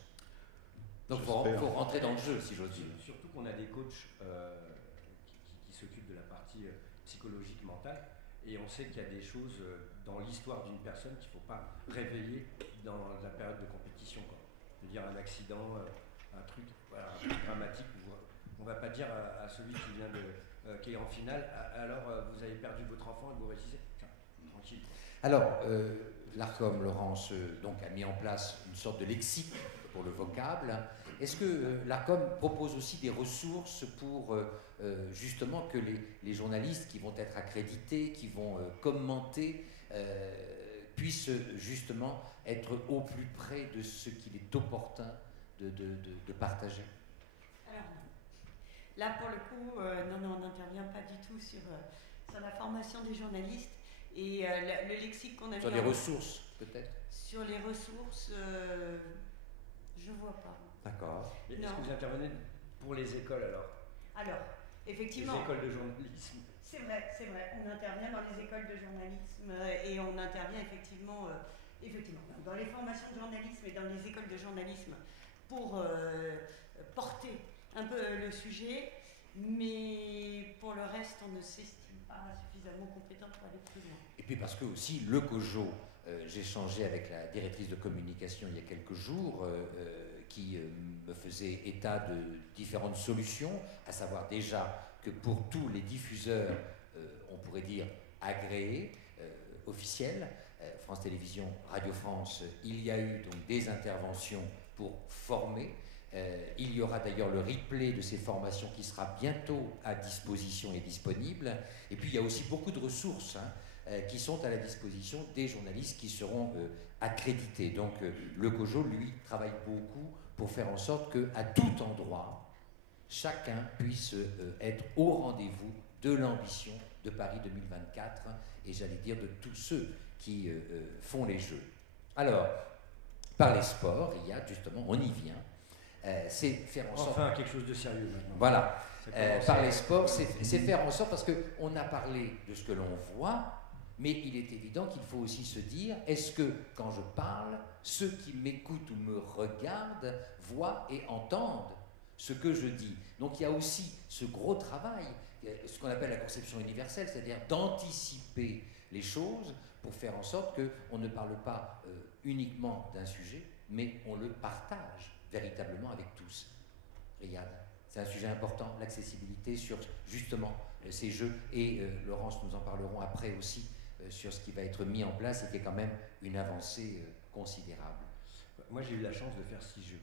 Donc il faut rentrer dans le jeu, si j'ose dire. Surtout qu'on a des coachs qui s'occupent de la partie psychologique, mentale, et on sait qu'il y a des choses dans l'histoire d'une personne qu'il ne faut pas réveiller dans la période de compétition. Quoi. Je veux dire, un accident, un truc dramatique, où on ne va pas dire à celui qui est en finale, alors vous avez perdu votre enfant et vous réussissez. Tranquille. Alors, l'ARCOM, Laurence, donc, a mis en place une sorte de lexique pour le vocable. Est-ce que l'ARCOM propose aussi des ressources pour justement que les journalistes qui vont être accrédités, qui vont commenter, puissent justement être au plus près de ce qu'il est opportun de partager? Alors non. Là, pour le coup, non, on n'intervient pas du tout sur la formation des journalistes. Et le lexique qu'on a mis sur les ressources, peut-être? Sur les ressources, je vois pas. D'accord. Est-ce que vous intervenez pour les écoles alors Effectivement. Les écoles de journalisme. C'est vrai. On intervient dans les écoles de journalisme et on intervient effectivement dans les formations de journalisme et dans les écoles de journalisme pour porter un peu le sujet, mais pour le reste, on ne s'estime pas suffisamment compétent pour aller plus loin. Et puis parce que aussi le COJO, j'ai échangé avec la directrice de communication il y a quelques jours, qui me faisait état de différentes solutions, à savoir déjà que pour tous les diffuseurs, on pourrait dire agréés, officiels, France Télévisions, Radio France, il y a eu donc des interventions pour former. Il y aura d'ailleurs le replay de ces formations qui sera bientôt à disposition et disponible. Et puis il y a aussi beaucoup de ressources qui sont à la disposition des journalistes qui seront accrédités. Donc le COJO, lui, travaille beaucoup pour faire en sorte qu'à tout endroit, chacun puisse être au rendez-vous de l'ambition de Paris 2024 et j'allais dire de tous ceux qui font les Jeux. Alors, par les sports, il y a justement, on y vient, c'est faire en sorte... Enfin, quelque chose de sérieux maintenant. Voilà, par les sports, c'est faire en sorte, parce qu'on a parlé de ce que l'on voit, mais il est évident qu'il faut aussi se dire, est-ce que quand je parle, ceux qui m'écoutent ou me regardent voient et entendent ce que je dis? Donc il y a aussi ce gros travail, ce qu'on appelle la conception universelle, c'est-à-dire d'anticiper les choses pour faire en sorte qu'on ne parle pas uniquement d'un sujet, mais on le partage véritablement avec tous. Riyad, c'est un sujet important, l'accessibilité sur justement ces jeux, et Laurence, nous en parlerons après aussi, sur ce qui va être mis en place et qui est quand même une avancée considérable. Moi j'ai eu la chance de faire 6 jeux.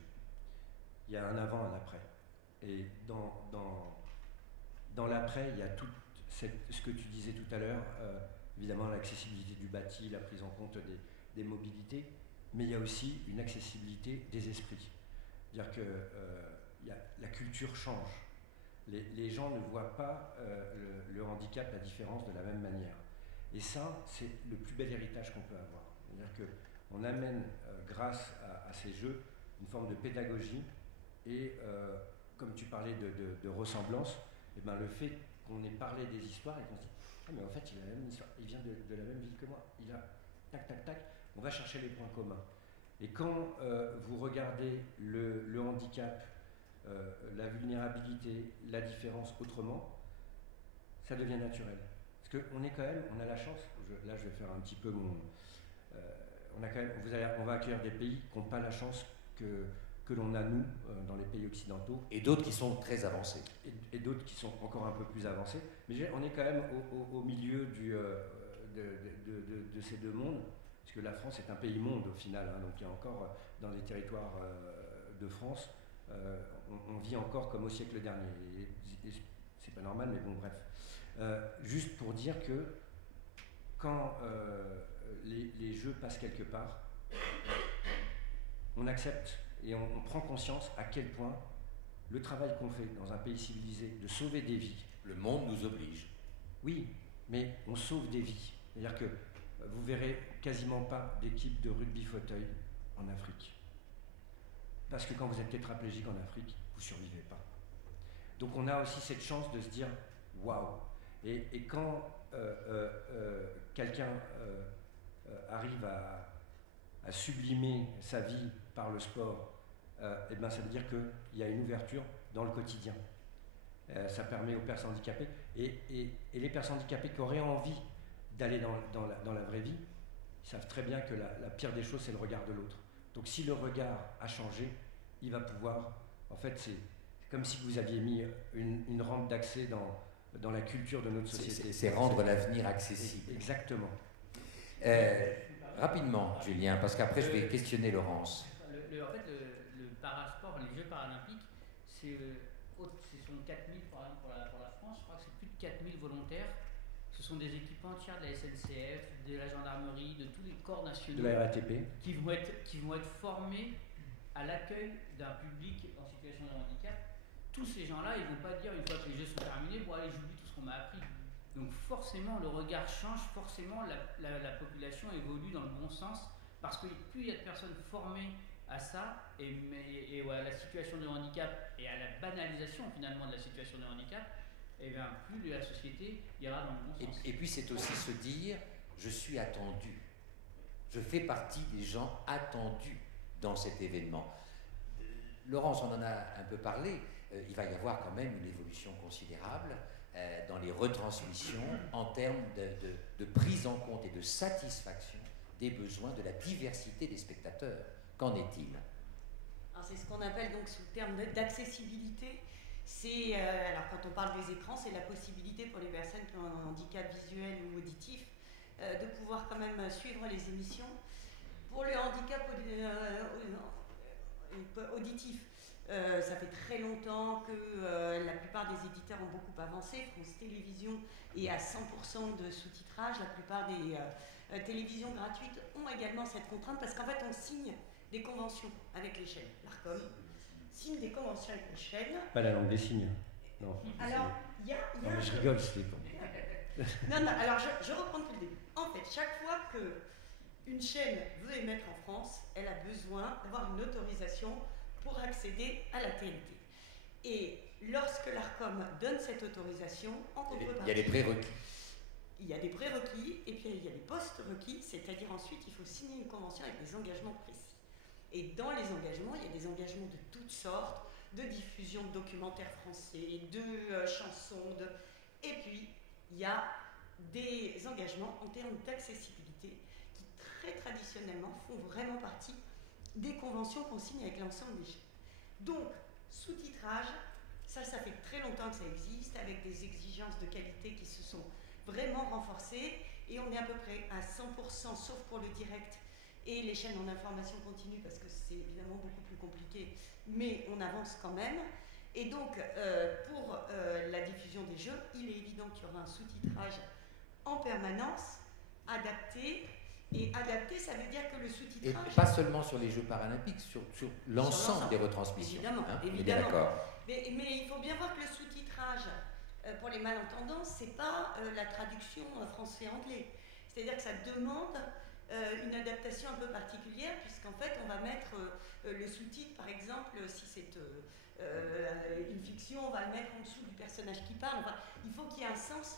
Il y a un avant, un après. Et dans l'après, il y a tout ce que tu disais tout à l'heure, évidemment l'accessibilité du bâti, la prise en compte des mobilités, mais il y a aussi une accessibilité des esprits. C'est-à-dire que la culture change. Les gens ne voient pas le handicap, la différence de la même manière. Et ça, c'est le plus bel héritage qu'on peut avoir. C'est-à-dire qu'on amène, grâce à ces jeux, une forme de pédagogie et, comme tu parlais de ressemblance, et ben le fait qu'on ait parlé des histoires et qu'on se dit « Ah mais en fait, il a la même histoire, il vient de la même ville que moi, il a tac tac tac », on va chercher les points communs. Et quand vous regardez le handicap, la vulnérabilité, la différence autrement, ça devient naturel. Parce qu'on est quand même, on a la chance, là je vais faire un petit peu mon... on va accueillir des pays qui n'ont pas la chance que l'on a nous, dans les pays occidentaux. Et d'autres qui sont très avancés. Et d'autres qui sont encore un peu plus avancés. Mais on est quand même au milieu de ces deux mondes, parce que la France est un pays monde au final, donc il y a encore, dans les territoires de France, on vit encore comme au siècle dernier. Et c'est pas normal, mais bon, bref. Juste pour dire que quand les jeux passent quelque part, on accepte et on prend conscience à quel point le travail qu'on fait dans un pays civilisé de sauver des vies... Le monde nous oblige. Oui, mais on sauve des vies. C'est-à-dire que vous verrez quasiment pas d'équipe de rugby fauteuil en Afrique. Parce que quand vous êtes tétraplégique en Afrique, vous ne survivez pas. Donc on a aussi cette chance de se dire « waouh ». Et quand quelqu'un arrive à sublimer sa vie par le sport, et ben ça veut dire qu'il y a une ouverture dans le quotidien. Ça permet aux personnes handicapées, et les personnes handicapées qui auraient envie d'aller dans la vraie vie, ils savent très bien que la pire des choses, c'est le regard de l'autre. Donc si le regard a changé, il va pouvoir... En fait, c'est comme si vous aviez mis une rampe d'accès dans la culture de notre société. C'est rendre l'avenir accessible. Exactement. Rapidement, Julien, parce qu'après je vais questionner Laurence. En fait, le parasport, les Jeux paralympiques, ce sont 4000 par exemple pour la France, je crois que c'est plus de 4000 volontaires. Ce sont des équipes entières de la SNCF, de la gendarmerie, de tous les corps nationaux. De la RATP. Qui vont être formés à l'accueil d'un public en situation de handicap. Tous ces gens-là, ils ne vont pas dire une fois que les Jeux sont terminés, bon allez, j'oublie tout ce qu'on m'a appris. Donc forcément, le regard change, forcément la population évolue dans le bon sens, parce que plus il y a de personnes formées à ça, et à la situation de handicap, et à la banalisation finalement de la situation de handicap, et bien plus la société ira dans le bon sens. Et puis c'est aussi se dire, je suis attendu. Je fais partie des gens attendus dans cet événement. Laurence, on en a un peu parlé, il va y avoir quand même une évolution considérable dans les retransmissions en termes de prise en compte et de satisfaction des besoins de la diversité des spectateurs. Qu'en est-il? C'est ce qu'on appelle donc sous le terme d'accessibilité. Alors quand on parle des écrans, c'est la possibilité pour les personnes qui ont un handicap visuel ou auditif de pouvoir quand même suivre les émissions. Pour le handicap auditif, ça fait très longtemps que la plupart des éditeurs ont beaucoup avancé. France Télévisions est à 100% de sous-titrage. La plupart des télévisions gratuites ont également cette contrainte parce qu'en fait on signe des conventions avec les chaînes. L'ARCOM signe des conventions avec les chaînes. Pas la langue des signes. Non. Alors, il y a non, je rigole, c'est bon. Non, alors je reprends depuis le début. En fait, chaque fois qu'une chaîne veut émettre en France, elle a besoin d'avoir une autorisation pour accéder à la TNT. Et lorsque l'ARCOM donne cette autorisation, en contrepartie, il y a les prérequis. Il y a des prérequis et puis il y a des post-requis, c'est-à-dire ensuite il faut signer une convention avec des engagements précis. Et dans les engagements, il y a des engagements de toutes sortes, de diffusion de documentaires français, de chansons, et puis il y a des engagements en termes d'accessibilité qui très traditionnellement font vraiment partie des conventions qu'on signe avec l'ensemble des chaînes. Donc, sous-titrage, ça fait très longtemps que ça existe, avec des exigences de qualité qui se sont vraiment renforcées, et on est à peu près à 100%, sauf pour le direct et les chaînes en information continue, parce que c'est évidemment beaucoup plus compliqué, mais on avance quand même. Et donc, pour la diffusion des jeux, il est évident qu'il y aura un sous-titrage en permanence, adapté. Et adapté, ça veut dire que le sous-titrage... Et pas seulement sur les Jeux paralympiques, sur l'ensemble des retransmissions. Évidemment, hein, évidemment. D'accord. Mais il faut bien voir que le sous-titrage, pour les malentendants, c'est pas la traduction français-anglais. C'est-à-dire que ça demande une adaptation un peu particulière, puisqu'en fait, on va mettre le sous-titre, par exemple, si c'est une fiction, on va le mettre en dessous du personnage qui parle. Enfin, il faut qu'il y ait un sens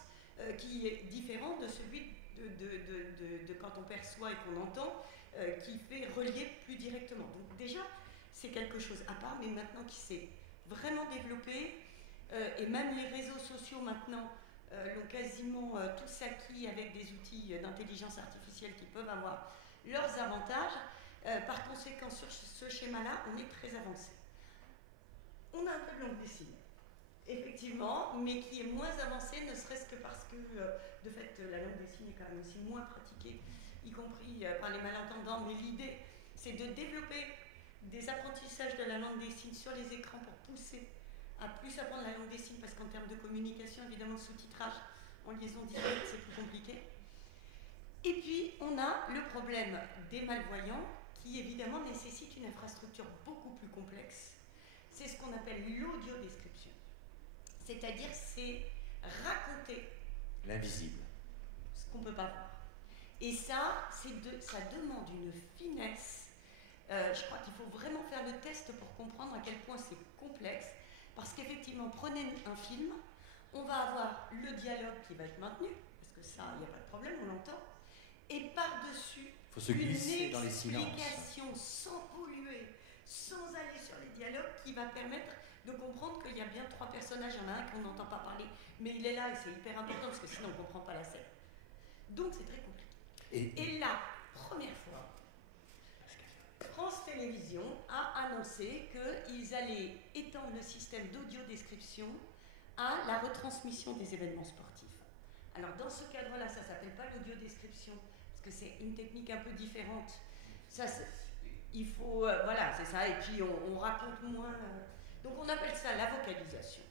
qui est différent de celui de quand on perçoit et qu'on entend, qui fait relier plus directement. Donc déjà, c'est quelque chose à part, mais maintenant qui s'est vraiment développé, et même les réseaux sociaux maintenant l'ont quasiment tous acquis avec des outils d'intelligence artificielle qui peuvent avoir leurs avantages. Par conséquent, sur ce schéma-là, on est très avancé. On a un peu de langue des signes, effectivement, mais qui est moins avancé, ne serait-ce que parce que, de fait, la langue des signes est quand même aussi moins pratiquée, y compris par les malentendants. Mais l'idée, c'est de développer des apprentissages de la langue des signes sur les écrans pour pousser à plus apprendre la langue des signes, parce qu'en termes de communication, évidemment, le sous-titrage en liaison directe, c'est plus compliqué. Et puis, on a le problème des malvoyants, qui évidemment nécessite une infrastructure beaucoup plus complexe. C'est ce qu'on appelle l'audiodescription. C'est-à-dire, c'est raconter l'invisible, ce qu'on ne peut pas voir. Et ça, ça demande une finesse. Je crois qu'il faut vraiment faire le test pour comprendre à quel point c'est complexe. Parce qu'effectivement, prenez un film, on va avoir le dialogue qui va être maintenu, parce que ça, il n'y a pas de problème, on l'entend. Et par-dessus, faut se glisser dans les silences. Une explication sans polluer, sans aller sur les dialogues, qui va permettre de comprendre qu'il y a bien trois personnages. Il y en a un qu'on n'entend pas parler, mais il est là et c'est hyper important, parce que sinon on ne comprend pas la scène. Donc c'est très compliqué. Et la première fois, France Télévisions a annoncé qu'ils allaient étendre le système d'audiodescription à la retransmission des événements sportifs. Alors dans ce cadre-là, ça ne s'appelle pas l'audiodescription, parce que c'est une technique un peu différente. Ça, il faut, voilà, c'est ça, et puis on raconte moins. Donc on appelle ça la vocalisation.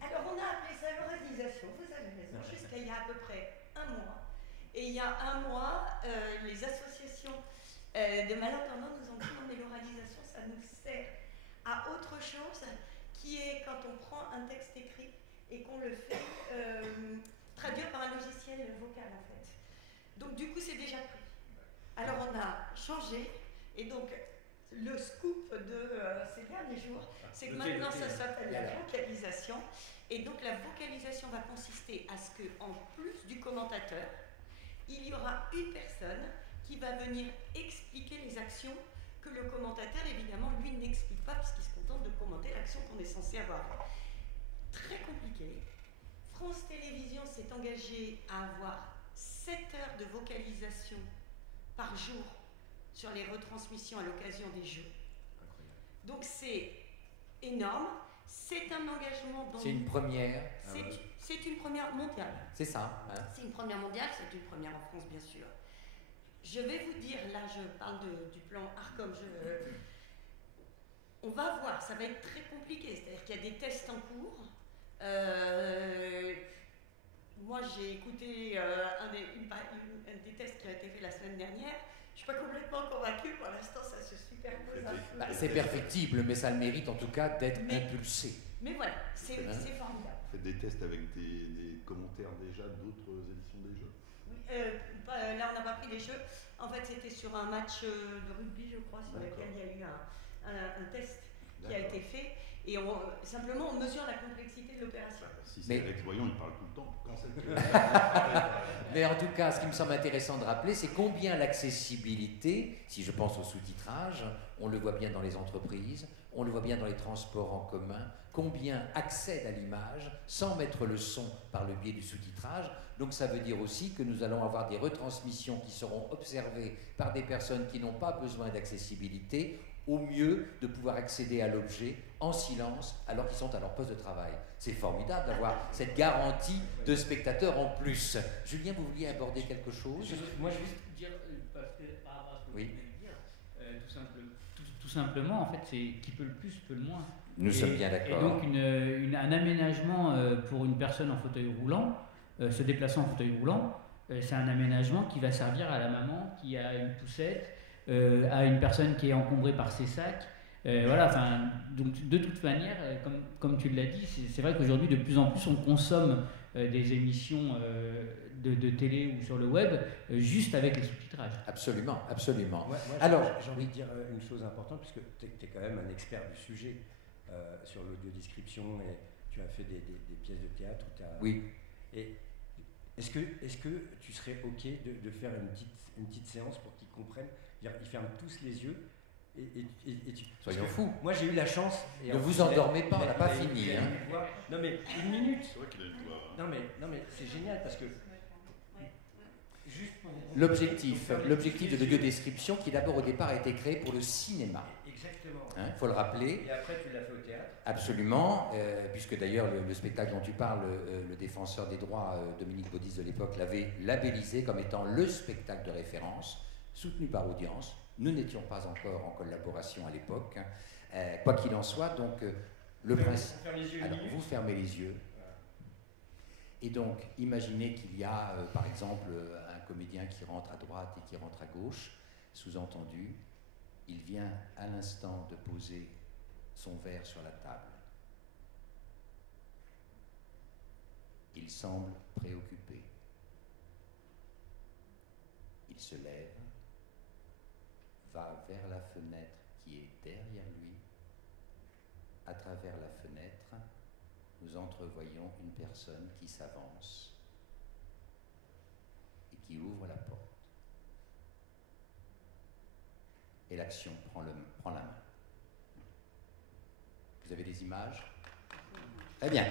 Alors on a appelé ça l'oralisation, vous avez raison, jusqu'à il y a à peu près un mois. Et il y a un mois, les associations de malentendants nous ont dit non mais l'oralisation ça nous sert à autre chose, qui est quand on prend un texte écrit et qu'on le fait traduire par un logiciel vocal en fait. Donc du coup c'est déjà pris. Alors on a changé, et donc le scoop de ces derniers jours, c'est que maintenant ça s'appelle la vocalisation. Et donc la vocalisation va consister à ce qu'en plus du commentateur, il y aura une personne qui va venir expliquer les actions que le commentateur, évidemment, lui n'explique pas puisqu'il se contente de commenter l'action qu'on est censé avoir. Très compliqué. France Télévisions s'est engagée à avoir 7 heures de vocalisation par jour sur les retransmissions à l'occasion des Jeux. Donc c'est énorme. C'est un engagement dont... C'est une première. C'est une première mondiale. C'est ça. Hein. C'est une première mondiale, c'est une première en France, bien sûr. Je vais vous dire, là je parle du plan ARCOM, on va voir, ça va être très compliqué, c'est-à-dire qu'il y a des tests en cours. Moi j'ai écouté un des tests qui a été fait la semaine dernière. Je ne suis pas complètement convaincue, pour l'instant ça se superpose un peu. C'est perfectible, mais ça le mérite en tout cas d'être impulsé. Mais voilà, c'est formidable. Faites des tests avec des commentaires déjà d'autres éditions des Jeux. Oui, là on n'a pas pris les Jeux. En fait c'était sur un match de rugby je crois, sur lequel il y a eu un test qui a été fait. Et simplement on mesure la complexité de l'opération. Si c'est Alex Voyant, il parle tout le temps. Mais en tout cas, ce qui me semble intéressant de rappeler, c'est combien l'accessibilité, si je pense au sous-titrage, on le voit bien dans les entreprises, on le voit bien dans les transports en commun, combien accèdent à l'image sans mettre le son par le biais du sous-titrage. Donc ça veut dire aussi que nous allons avoir des retransmissions qui seront observées par des personnes qui n'ont pas besoin d'accessibilité, au mieux de pouvoir accéder à l'objet en silence alors qu'ils sont à leur poste de travail. C'est formidable d'avoir cette garantie de spectateurs en plus. Julien, vous vouliez aborder quelque chose? Moi, je veux juste dire, parce que par rapport à ce que vous venez de dire, tout simplement, en fait, c'est qui peut le plus, peut le moins. Nous sommes bien d'accord. Et donc, un aménagement pour une personne en fauteuil roulant, se déplaçant en fauteuil roulant, c'est un aménagement qui va servir à la maman qui a une poussette, à une personne qui est encombrée par ses sacs. Voilà, enfin, donc de toute manière, comme tu l'as dit, c'est vrai qu'aujourd'hui, de plus en plus, on consomme des émissions de télé ou sur le web juste avec les sous-titrages. Absolument, absolument. Moi, alors, j'ai envie de dire une chose importante, puisque tu es quand même un expert du sujet sur l'audiodescription et tu as fait des pièces de théâtre. Oui. Et est-ce que tu serais OK de faire une petite séance pour qu'ils comprennent? Ils ferment tous les yeux. Soyons fous. Moi j'ai eu la chance. Ne vous endormez pas, on n'a pas fini. Hein. Non mais une minute. C'est vrai qu'il a une voix. Non mais c'est génial parce que. L'objectif de l'audiodescription qui d'abord au départ a été créé pour le cinéma. Exactement. Il faut le rappeler. Et après tu l'as fait au théâtre. Absolument, puisque d'ailleurs le spectacle dont tu parles, le défenseur des droits Dominique Baudis de l'époque l'avait labellisé comme étant le spectacle de référence, soutenu par Audience. Nous n'étions pas encore en collaboration à l'époque. Quoi qu'il en soit, donc le principe. Alors vous fermez les yeux. Et donc, imaginez qu'il y a, par exemple, un comédien qui rentre à droite et qui rentre à gauche. Sous-entendu, il vient à l'instant de poser son verre sur la table. Il semble préoccupé. Il se lève, va vers la fenêtre qui est derrière lui. À travers la fenêtre, nous entrevoyons une personne qui s'avance et qui ouvre la porte. Et l'action prend la main. Vous avez des images? Très bien.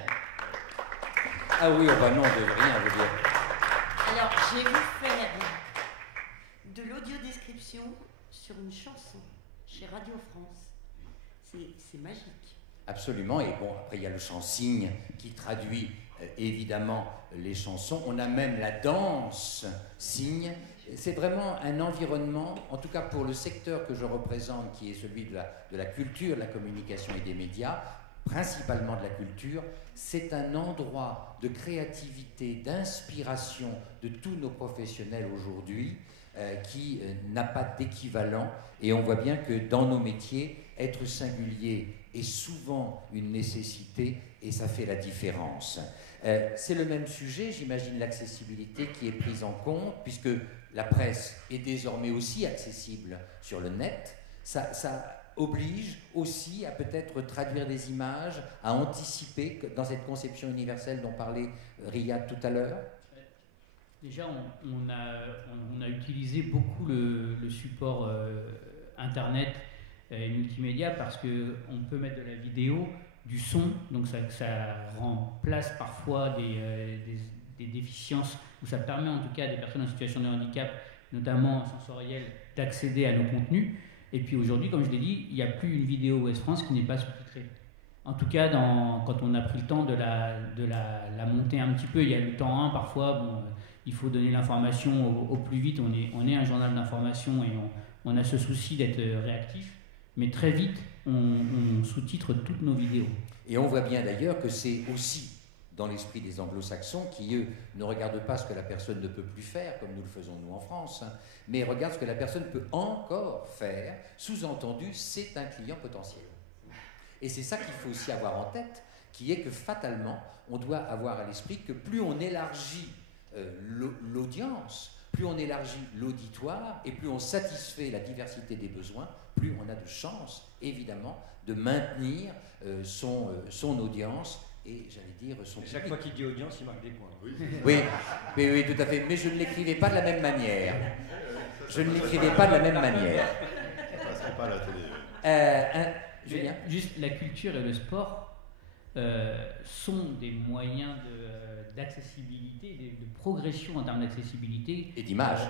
Ah oui, oh bah non, de rien vous dire. Alors, j'ai vu faire de l'audiodescription sur une chanson chez Radio France. C'est magique. Absolument, et bon, après il y a le chant signe qui traduit évidemment les chansons, on a même la danse signe. C'est vraiment un environnement, en tout cas pour le secteur que je représente, qui est celui de la culture, de la communication et des médias, principalement de la culture. C'est un endroit de créativité, d'inspiration de tous nos professionnels aujourd'hui qui n'a pas d'équivalent. Et on voit bien que dans nos métiers, être singulier est souvent une nécessité et ça fait la différence. C'est le même sujet, j'imagine, l'accessibilité qui est prise en compte, puisque la presse est désormais aussi accessible sur le net. Ça oblige aussi à peut-être traduire des images, à anticiper dans cette conception universelle dont parlait Riyad tout à l'heure. Déjà, on a utilisé beaucoup le support Internet et multimédia parce qu'on peut mettre de la vidéo, du son, donc ça remplace parfois des déficiences, ou ça permet en tout cas à des personnes en situation de handicap, notamment sensoriel, d'accéder à nos contenus. Et puis aujourd'hui, comme je l'ai dit, il n'y a plus une vidéo Ouest France qui n'est pas sous-titrée. En tout cas, quand on a pris le temps de la monter un petit peu, il y a le temps 1 parfois, il faut donner l'information au plus vite, on est un journal d'information et on a ce souci d'être réactif, mais très vite, on sous-titre toutes nos vidéos. Et on voit bien d'ailleurs que c'est aussi dans l'esprit des anglo-saxons qui, eux, ne regardent pas ce que la personne ne peut plus faire, comme nous le faisons nous en France, mais regardent ce que la personne peut encore faire, sous-entendu, c'est un client potentiel. Et c'est ça qu'il faut aussi avoir en tête, qui est que fatalement, on doit avoir à l'esprit que plus on élargit l'audience, plus on élargit l'auditoire, et plus on satisfait la diversité des besoins, plus on a de chances, évidemment, de maintenir son audience et, j'allais dire, son public. Chaque fois qu'il dit audience, il marque des points. Oui, tout à fait. Mais je ne l'écrivais pas de la même manière. Je ne l'écrivais pas de la même manière. Ça ne passerait pas à la télé. Julien ? Juste la culture et le sport sont des moyens d'accessibilité, de progression en termes d'accessibilité et d'image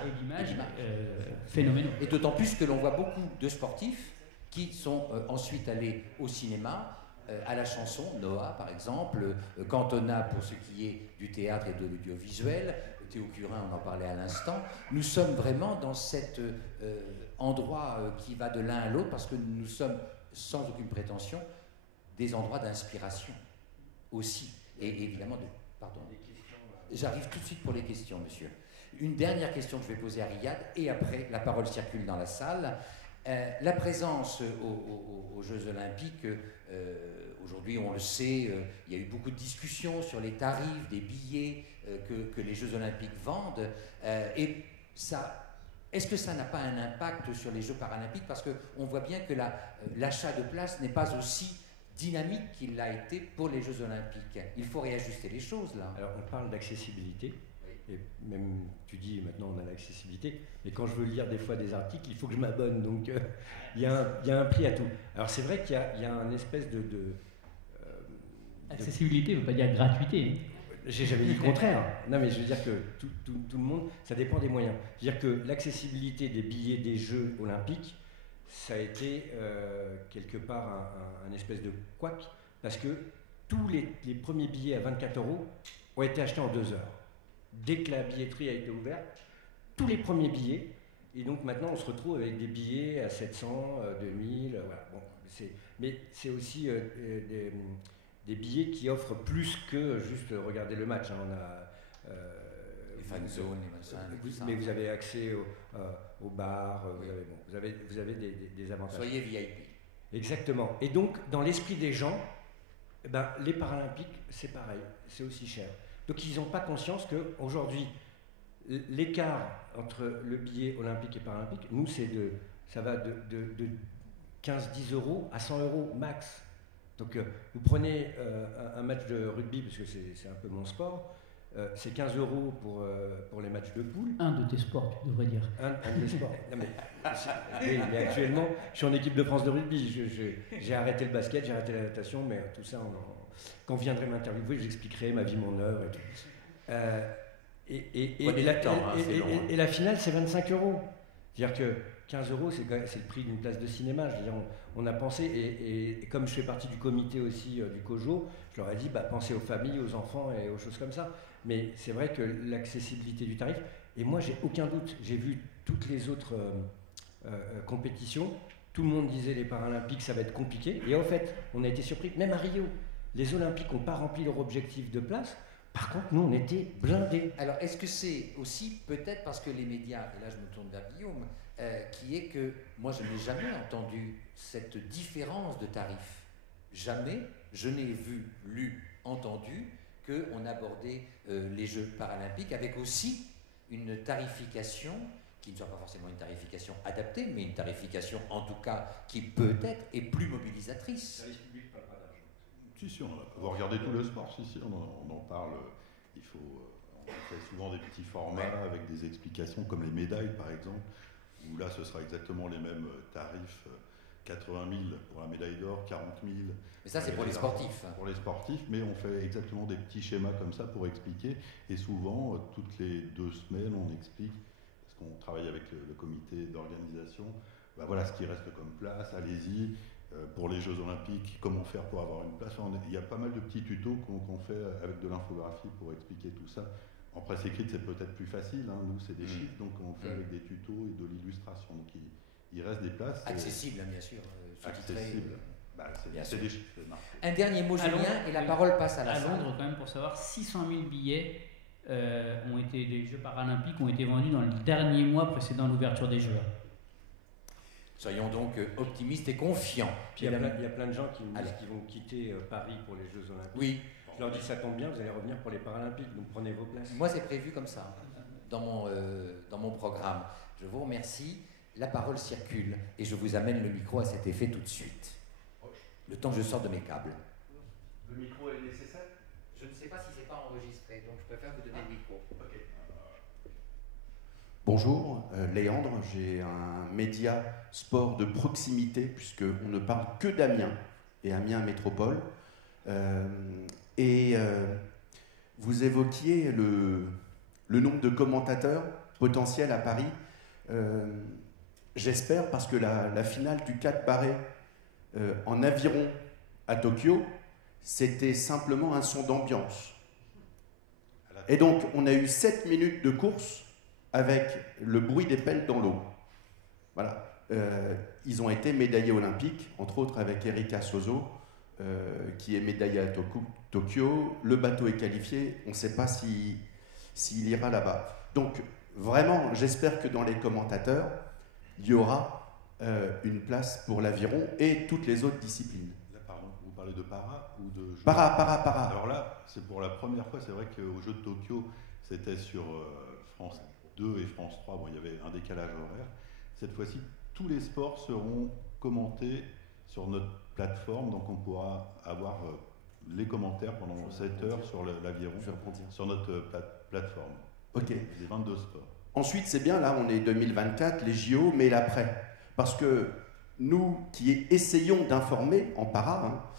phénoménaux. Et d'autant plus que l'on voit beaucoup de sportifs qui sont ensuite allés au cinéma, à la chanson, Noah par exemple, Cantona pour ce qui est du théâtre et de l'audiovisuel, Théo Curin, on en parlait à l'instant. Nous sommes vraiment dans cet endroit qui va de l'un à l'autre parce que nous sommes, sans aucune prétention, des endroits d'inspiration aussi. Et évidemment, pardon. J'arrive tout de suite pour les questions, monsieur. Une dernière question que je vais poser à Riyad, et après, la parole circule dans la salle. La présence aux Jeux Olympiques, aujourd'hui, on le sait, il y a eu beaucoup de discussions sur les tarifs des billets que les Jeux Olympiques vendent. Et ça, est-ce que ça n'a pas un impact sur les Jeux Paralympiques? Parce qu'on voit bien que l'achat de place n'est pas aussi dynamique qu'il l'a été pour les Jeux Olympiques. Il faut réajuster les choses, là. Alors, on parle d'accessibilité. Et même, tu dis, maintenant, on a l'accessibilité. Mais quand je veux lire des fois des articles, il faut que je m'abonne. Donc, il y a un prix à tout. Alors, c'est vrai qu'il y a un espèce de accessibilité ne veut pas dire gratuité. J'ai jamais dit le contraire. Non, mais je veux dire que tout le monde, ça dépend des moyens. Je veux dire que l'accessibilité des billets des Jeux Olympiques, ça a été quelque part un espèce de couac, parce que tous les premiers billets à 24 € ont été achetés en 2 heures. Dès que la billetterie a été ouverte, tous les premiers billets, et donc maintenant on se retrouve avec des billets à 700, 2000, voilà. Bon, mais c'est aussi des billets qui offrent plus que juste regarder le match. Hein. On a les fan zones, les machins, mais vous avez accès au bar, vous avez des avantages. Soyez VIP. Exactement. Et donc, dans l'esprit des gens, les Paralympiques, c'est pareil, c'est aussi cher. Donc, ils n'ont pas conscience qu'aujourd'hui, l'écart entre le billet olympique et paralympique, nous, ça va de 15-10 € à 100 € max. Donc, vous prenez un match de rugby, parce que c'est un peu mon sport, c'est 15 € pour les matchs de poule. Un de tes sports, tu devrais dire. Un de mes sports. Non, mais actuellement, je suis en équipe de France de rugby. J'ai arrêté le basket, j'ai arrêté la natation, mais tout ça, quand vous viendrez m'interviewer, j'expliquerai ma vie, mon œuvre et tout. Et la finale, c'est 25 €. C'est-à-dire que 15 €, c'est le prix d'une place de cinéma. Je veux dire, on a pensé, et comme je fais partie du comité aussi du COJO, je leur ai dit, pensez aux familles, aux enfants et aux choses comme ça. Mais c'est vrai que l'accessibilité du tarif, et moi j'ai aucun doute, j'ai vu toutes les autres compétitions, tout le monde disait les Paralympiques ça va être compliqué, et en fait on a été surpris, même à Rio, les Olympiques n'ont pas rempli leur objectif de place, par contre nous on était blindés. Alors est-ce que c'est aussi peut-être parce que les médias, et là je me tourne vers Guillaume, qui est que moi je n'ai jamais entendu cette différence de tarifs. Jamais je n'ai vu, lu, entendu qu'on abordait les Jeux paralympiques avec aussi une tarification qui ne soit pas forcément une tarification adaptée, mais une tarification en tout cas qui peut-être est plus mobilisatrice. Le service public parle pas d'argent. Si, vous regardez tout le sport, si, on en parle. On fait souvent des petits formats avec des explications comme les médailles par exemple, où là ce sera exactement les mêmes tarifs. 80 000 pour la médaille d'or, 40 000. Mais ça, c'est pour les sportifs. Pour les sportifs, mais on fait exactement des petits schémas comme ça pour expliquer. Et souvent, toutes les 2 semaines, on explique, parce qu'on travaille avec le comité d'organisation, voilà ce qui reste comme place, allez-y. Pour les Jeux Olympiques, comment faire pour avoir une place. Il y a pas mal de petits tutos qu'on fait avec de l'infographie pour expliquer tout ça. En presse écrite, c'est peut-être plus facile. Nous, c'est des chiffres, donc on fait avec des tutos et de l'illustration. Donc, il reste des places. Accessibles, bien sûr. Accessible. C'est des chiffres. Un dernier mot, Julien, et la parole passe à la salle. À Londres, quand même, pour savoir, 600 000 billets des Jeux paralympiques ont été vendus dans le dernier mois précédant l'ouverture des Jeux. Soyons donc optimistes et confiants. Puis il y a plein de gens qui me disent qu'ils vont quitter Paris pour les Jeux Olympiques. Oui. Je leur dis ça tombe bien, vous allez revenir pour les Paralympiques, donc prenez vos places. Moi, c'est prévu comme ça, dans mon programme. Je vous remercie. La parole circule et je vous amène le micro à cet effet tout de suite. Le temps que je sors de mes câbles. Le micro est nécessaire? Je ne sais pas si c'est pas enregistré, donc je préfère vous donner le micro. Ok. Bonjour, Léandre, j'ai un média sport de proximité puisqu'on ne parle que d'Amiens et Amiens Métropole. Vous évoquiez le nombre de commentateurs potentiels à Paris. J'espère, parce que la finale du 4 barré en aviron à Tokyo, c'était simplement un son d'ambiance. Et donc, on a eu 7 minutes de course avec le bruit des pelles dans l'eau. Voilà. Ils ont été médaillés olympiques, entre autres avec Erika Sozo, qui est médaillée à Tokyo. Le bateau est qualifié, on ne sait pas s'il ira là-bas. Donc, vraiment, j'espère que dans les commentateurs, il y aura une place pour l'aviron et toutes les autres disciplines. Là, pardon, vous parlez de para ou de jeux? Para. Alors là, c'est pour la première fois, c'est vrai qu'aux Jeux de Tokyo, c'était sur France 2 et France 3, il y avait un décalage horaire. Cette fois-ci, tous les sports seront commentés sur notre plateforme, donc on pourra avoir les commentaires pendant 7 heures sur l'aviron, sur notre plateforme. Ok. Les 22 sports. Ensuite, c'est bien, là, on est 2024, les JO, mais l'après. Parce que nous qui essayons d'informer en para,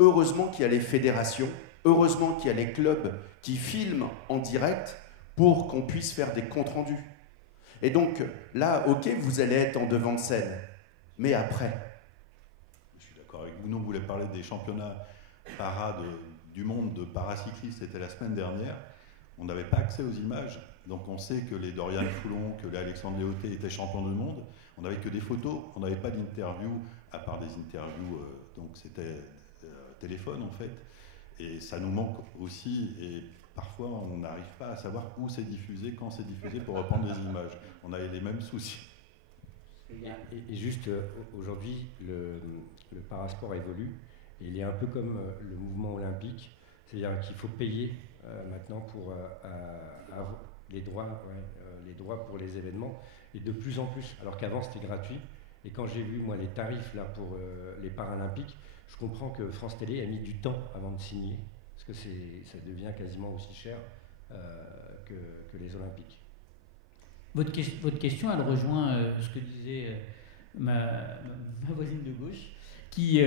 heureusement qu'il y a les fédérations, heureusement qu'il y a les clubs qui filment en direct pour qu'on puisse faire des comptes rendus. Et donc, là, ok, vous allez être en devant de scène, mais après. Je suis d'accord avec vous. Nous, on voulait parler des championnats para du monde de paracyclistes, c'était la semaine dernière. On n'avait pas accès aux images. Donc on sait que les Dorian Foulon, que les Alexandre Léoté étaient champions du monde. On n'avait que des photos, on n'avait pas d'interviews, à part des interviews, donc c'était téléphone en fait. Et ça nous manque aussi, et parfois on n'arrive pas à savoir où c'est diffusé, quand c'est diffusé pour reprendre les images. On a les mêmes soucis. Et juste, aujourd'hui, le parasport évolue, et il est un peu comme le mouvement olympique, c'est-à-dire qu'il faut payer maintenant pour avoir les droits pour les événements, et de plus en plus, alors qu'avant c'était gratuit. Et quand j'ai vu moi les tarifs là pour les Paralympiques, je comprends que France Télé a mis du temps avant de signer, parce que ça devient quasiment aussi cher que les Olympiques. Votre question, elle rejoint ce que disait ma voisine de gauche, qui,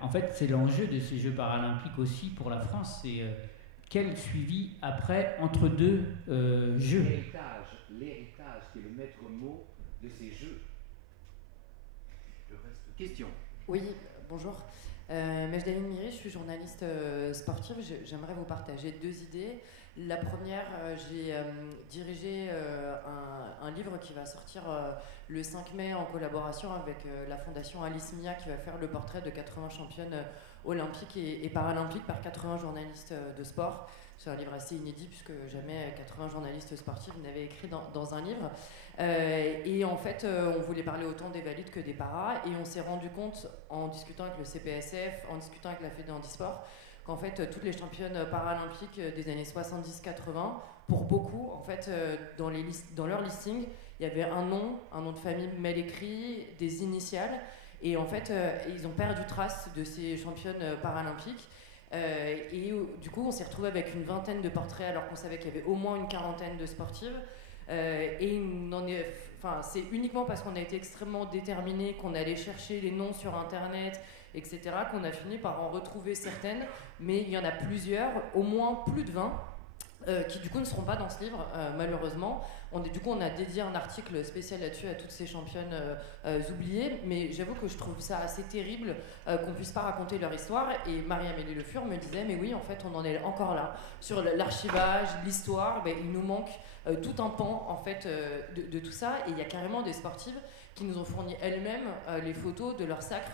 en fait, c'est l'enjeu de ces Jeux paralympiques aussi pour la France, c'est quel suivi après entre deux jeux? L'héritage qui est le maître mot de ces jeux. Question. Oui, bonjour. Mejdaline Miri, je suis journaliste sportive. J'aimerais vous partager deux idées. La première, j'ai dirigé un livre qui va sortir le 5 mai en collaboration avec la fondation Alice Mia, qui va faire le portrait de 80 championnes olympiques et paralympiques par 80 journalistes de sport. C'est un livre assez inédit puisque jamais 80 journalistes sportifs n'avaient écrit dans un livre. Et en fait, on voulait parler autant des valides que des paras, et on s'est rendu compte en discutant avec le CPSF, en discutant avec la Fédé Handisport, qu'en fait toutes les championnes paralympiques des années 70-80, pour beaucoup, en fait, dans leur listing, il y avait un nom de famille mal écrit, des initiales, et en fait, ils ont perdu trace de ces championnes paralympiques. Et du coup, on s'est retrouvé avec une vingtaine de portraits alors qu'on savait qu'il y avait au moins une quarantaine de sportives. Et c'est uniquement parce qu'on a été extrêmement déterminés, qu'on allait chercher les noms sur internet, etc., qu'on a fini par en retrouver certaines, mais il y en a plusieurs, au moins plus de 20, qui du coup ne seront pas dans ce livre, malheureusement. Du coup, on a dédié un article spécial là-dessus à toutes ces championnes oubliées, mais j'avoue que je trouve ça assez terrible qu'on puisse pas raconter leur histoire. Et Marie-Amélie Le Fur me disait, mais oui, en fait, on en est encore là. Sur l'archivage, l'histoire, il nous manque tout un pan, en fait, de tout ça. Et il y a carrément des sportives qui nous ont fourni elles-mêmes les photos de leur sacre,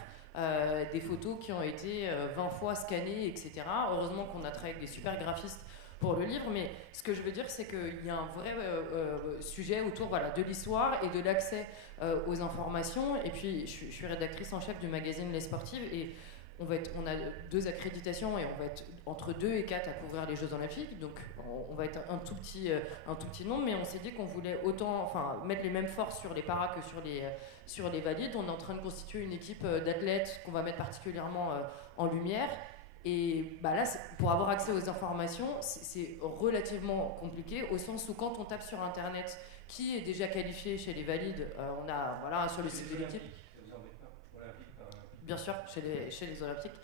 des photos qui ont été 20 fois scannées, etc. Heureusement qu'on a travaillé avec des super graphistes pour le livre, mais ce que je veux dire, c'est qu'il y a un vrai sujet autour de l'histoire et de l'accès aux informations. Et puis, je suis rédactrice en chef du magazine Les Sportives, et on a 2 accréditations, et on va être entre 2 et 4 à couvrir les Jeux Olympiques, donc on va être un tout petit nombre, mais on s'est dit qu'on voulait mettre les mêmes forces sur les paras que sur les valides. On est en train de constituer une équipe d'athlètes qu'on va mettre particulièrement en lumière. Et là, pour avoir accès aux informations, c'est relativement compliqué, au sens où quand on tape sur internet qui est déjà qualifié chez les valides, on a sur le site de l'équipe. Bien sûr, chez les Olympiques.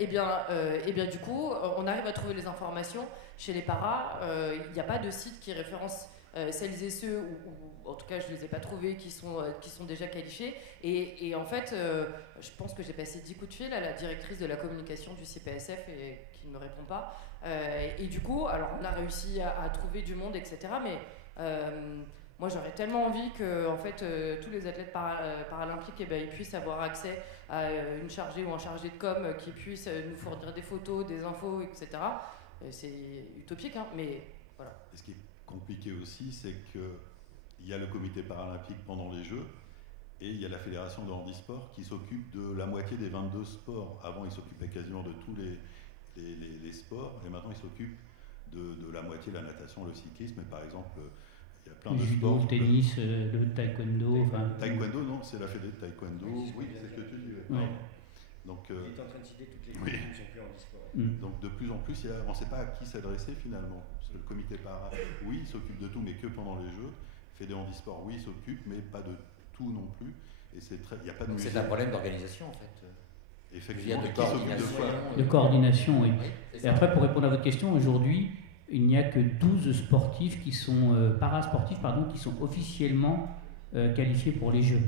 Et bien du coup, on arrive à trouver les informations. Chez les paras, il n'y a pas de site qui référence celles et ceux, ou en tout cas je ne les ai pas trouvés, qui sont déjà qualifiés. Et en fait, je pense que j'ai passé 10 coups de fil à la directrice de la communication du CPSF et qui ne me répond pas. Et du coup, alors on a réussi à trouver du monde, etc. Mais moi j'aurais tellement envie que en fait, tous les athlètes paralympiques ils puissent avoir accès à une chargée ou un chargé de com qui puisse nous fournir des photos, des infos, etc. C'est utopique, hein, mais voilà. Et ce qui est compliqué aussi, c'est qu'il y a le comité paralympique pendant les Jeux, et il y a la fédération de handisport qui s'occupe de la moitié des 22 sports. Avant, ils s'occupaient quasiment de tous les sports, et maintenant ils s'occupent de la moitié, la natation, le cyclisme, et par exemple, il y a plein de judo, sports. Le tennis, le taekwondo. Taekwondo, non, c'est la fédé de taekwondo. Oui, c'est ce que tu dis. Ouais. Donc, il est en train de citer toutes les oui. qui ne sont plus en handisport. Donc de plus en plus, on ne sait pas à qui s'adresser finalement. Parce que le comité para, oui, il s'occupe de tout, mais que pendant les Jeux. Fédé handisport, oui, il s'occupe, mais pas de tout non plus. Et il n'y a pas de musée. C'est un problème d'organisation en fait. Effectivement, de coordination, oui. Et après, pour répondre à votre question, aujourd'hui, il n'y a que 12 sportifs qui sont parasportifs, qui sont officiellement qualifiés pour les Jeux.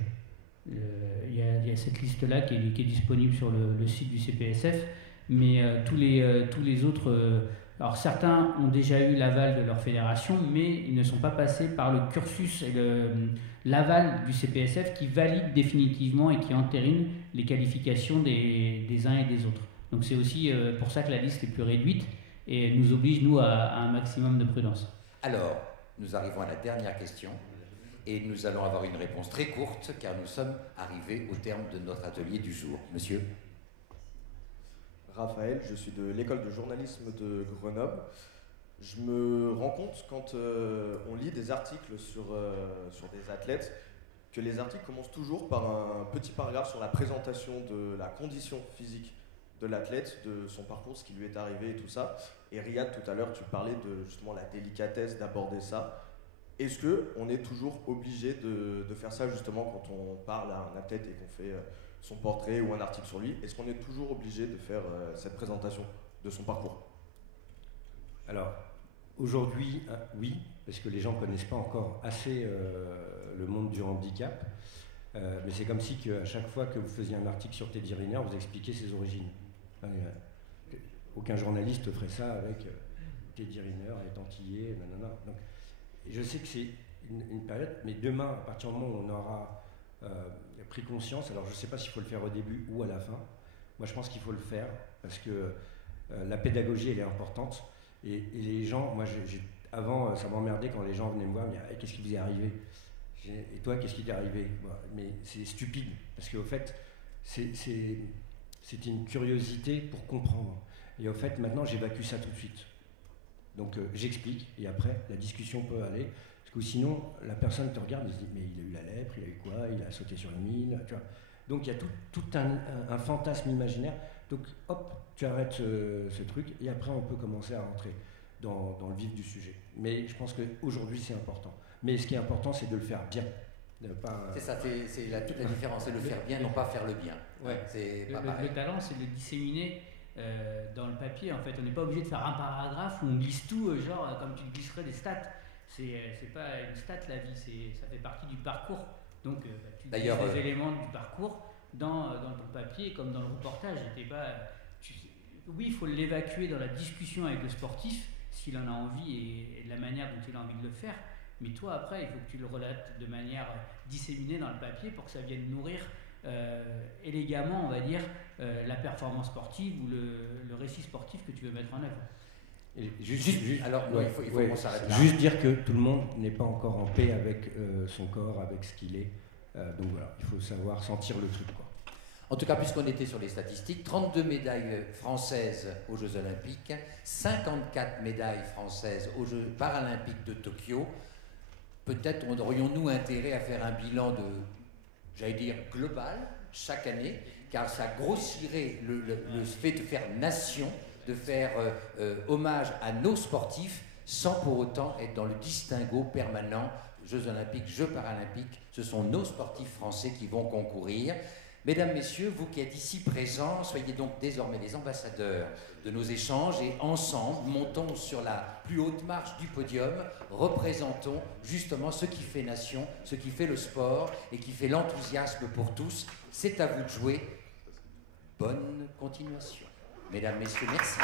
Il y a cette liste-là qui est disponible sur le site du CPSF, mais tous les autres, alors certains ont déjà eu l'aval de leur fédération, mais ils ne sont pas passés par le cursus et l'aval du CPSF qui valide définitivement et qui entérine les qualifications des uns et des autres. Donc c'est aussi pour ça que la liste est plus réduite et nous oblige, nous, à un maximum de prudence. Alors, nous arrivons à la dernière question et nous allons avoir une réponse très courte car nous sommes arrivés au terme de notre atelier du jour. Monsieur ? Raphaël, je suis de l'école de journalisme de Grenoble. Je me rends compte quand on lit des articles sur des athlètes que les articles commencent toujours par un petit paragraphe sur la présentation de la condition physique de l'athlète, de son parcours, ce qui lui est arrivé et tout ça. Et Riyad, tout à l'heure, tu parlais de justement la délicatesse d'aborder ça. Est-ce qu'on est toujours obligé de faire ça justement quand on parle à un athlète et qu'on fait son portrait ou un article sur lui? Est-ce qu'on est toujours obligé de faire cette présentation de son parcours? Alors, aujourd'hui, oui, parce que les gens ne connaissent pas encore assez le monde du handicap. Mais c'est comme si à chaque fois que vous faisiez un article sur Teddy Riner, vous expliquiez ses origines. Aucun journaliste ferait ça avec Teddy Riner est antillais, nanana. Donc, je sais que c'est une période, mais demain, à partir du moment où on aura pris conscience, alors je ne sais pas s'il faut le faire au début ou à la fin, moi je pense qu'il faut le faire, parce que la pédagogie, elle est importante, et les gens, moi avant, ça m'emmerdait quand les gens venaient me voir, me dire hey, qu'est-ce qui vous est arrivé? Et toi, qu'est-ce qui t'est arrivé? Mais c'est stupide, parce qu'au fait, c'est une curiosité pour comprendre. Et au fait, maintenant, j'évacue ça tout de suite. Donc, j'explique, et après, la discussion peut aller. Parce que sinon, la personne te regarde et se dit mais il a eu la lèpre, il a eu quoi? Il a sauté sur une mine, tu vois. Donc, il y a tout un fantasme imaginaire. Donc, hop, tu arrêtes ce truc, et après, on peut commencer à rentrer dans le vif du sujet. Mais je pense qu'aujourd'hui, c'est important. Mais ce qui est important, c'est de le faire bien. C'est ça, c'est toute la différence, c'est de le faire bien, non pas faire le bien. Ouais. Le talent, c'est de le disséminer dans le papier. En fait, on n'est pas obligé de faire un paragraphe où on glisse tout, genre comme tu glisserais des stats. C'est pas une stat la vie, ça fait partie du parcours. Donc, tu glisses les éléments du parcours dans ton papier, comme dans le reportage. Oui, il faut l'évacuer dans la discussion avec le sportif, s'il en a envie et de la manière dont il a envie de le faire. Mais toi, après, il faut que tu le relates de manière disséminée dans le papier pour que ça vienne nourrir élégamment, on va dire, la performance sportive ou le récit sportif que tu veux mettre en œuvre. Et il faut qu'on s'arrête là. Juste dire que tout le monde n'est pas encore en paix avec son corps, avec ce qu'il est. Donc voilà, il faut savoir sentir le truc, quoi. En tout cas, puisqu'on était sur les statistiques, 32 médailles françaises aux Jeux Olympiques, 54 médailles françaises aux Jeux Paralympiques de Tokyo. Peut-être aurions-nous intérêt à faire un bilan global chaque année, car ça grossirait le fait de faire nation, de faire hommage à nos sportifs, sans pour autant être dans le distinguo permanent. Jeux Olympiques, Jeux Paralympiques, ce sont nos sportifs français qui vont concourir. Mesdames, Messieurs, vous qui êtes ici présents, soyez donc désormais les ambassadeurs de nos échanges et ensemble, montons sur la plus haute marche du podium, représentons justement ce qui fait nation, ce qui fait le sport et qui fait l'enthousiasme pour tous. C'est à vous de jouer. Bonne continuation. Mesdames, Messieurs, merci.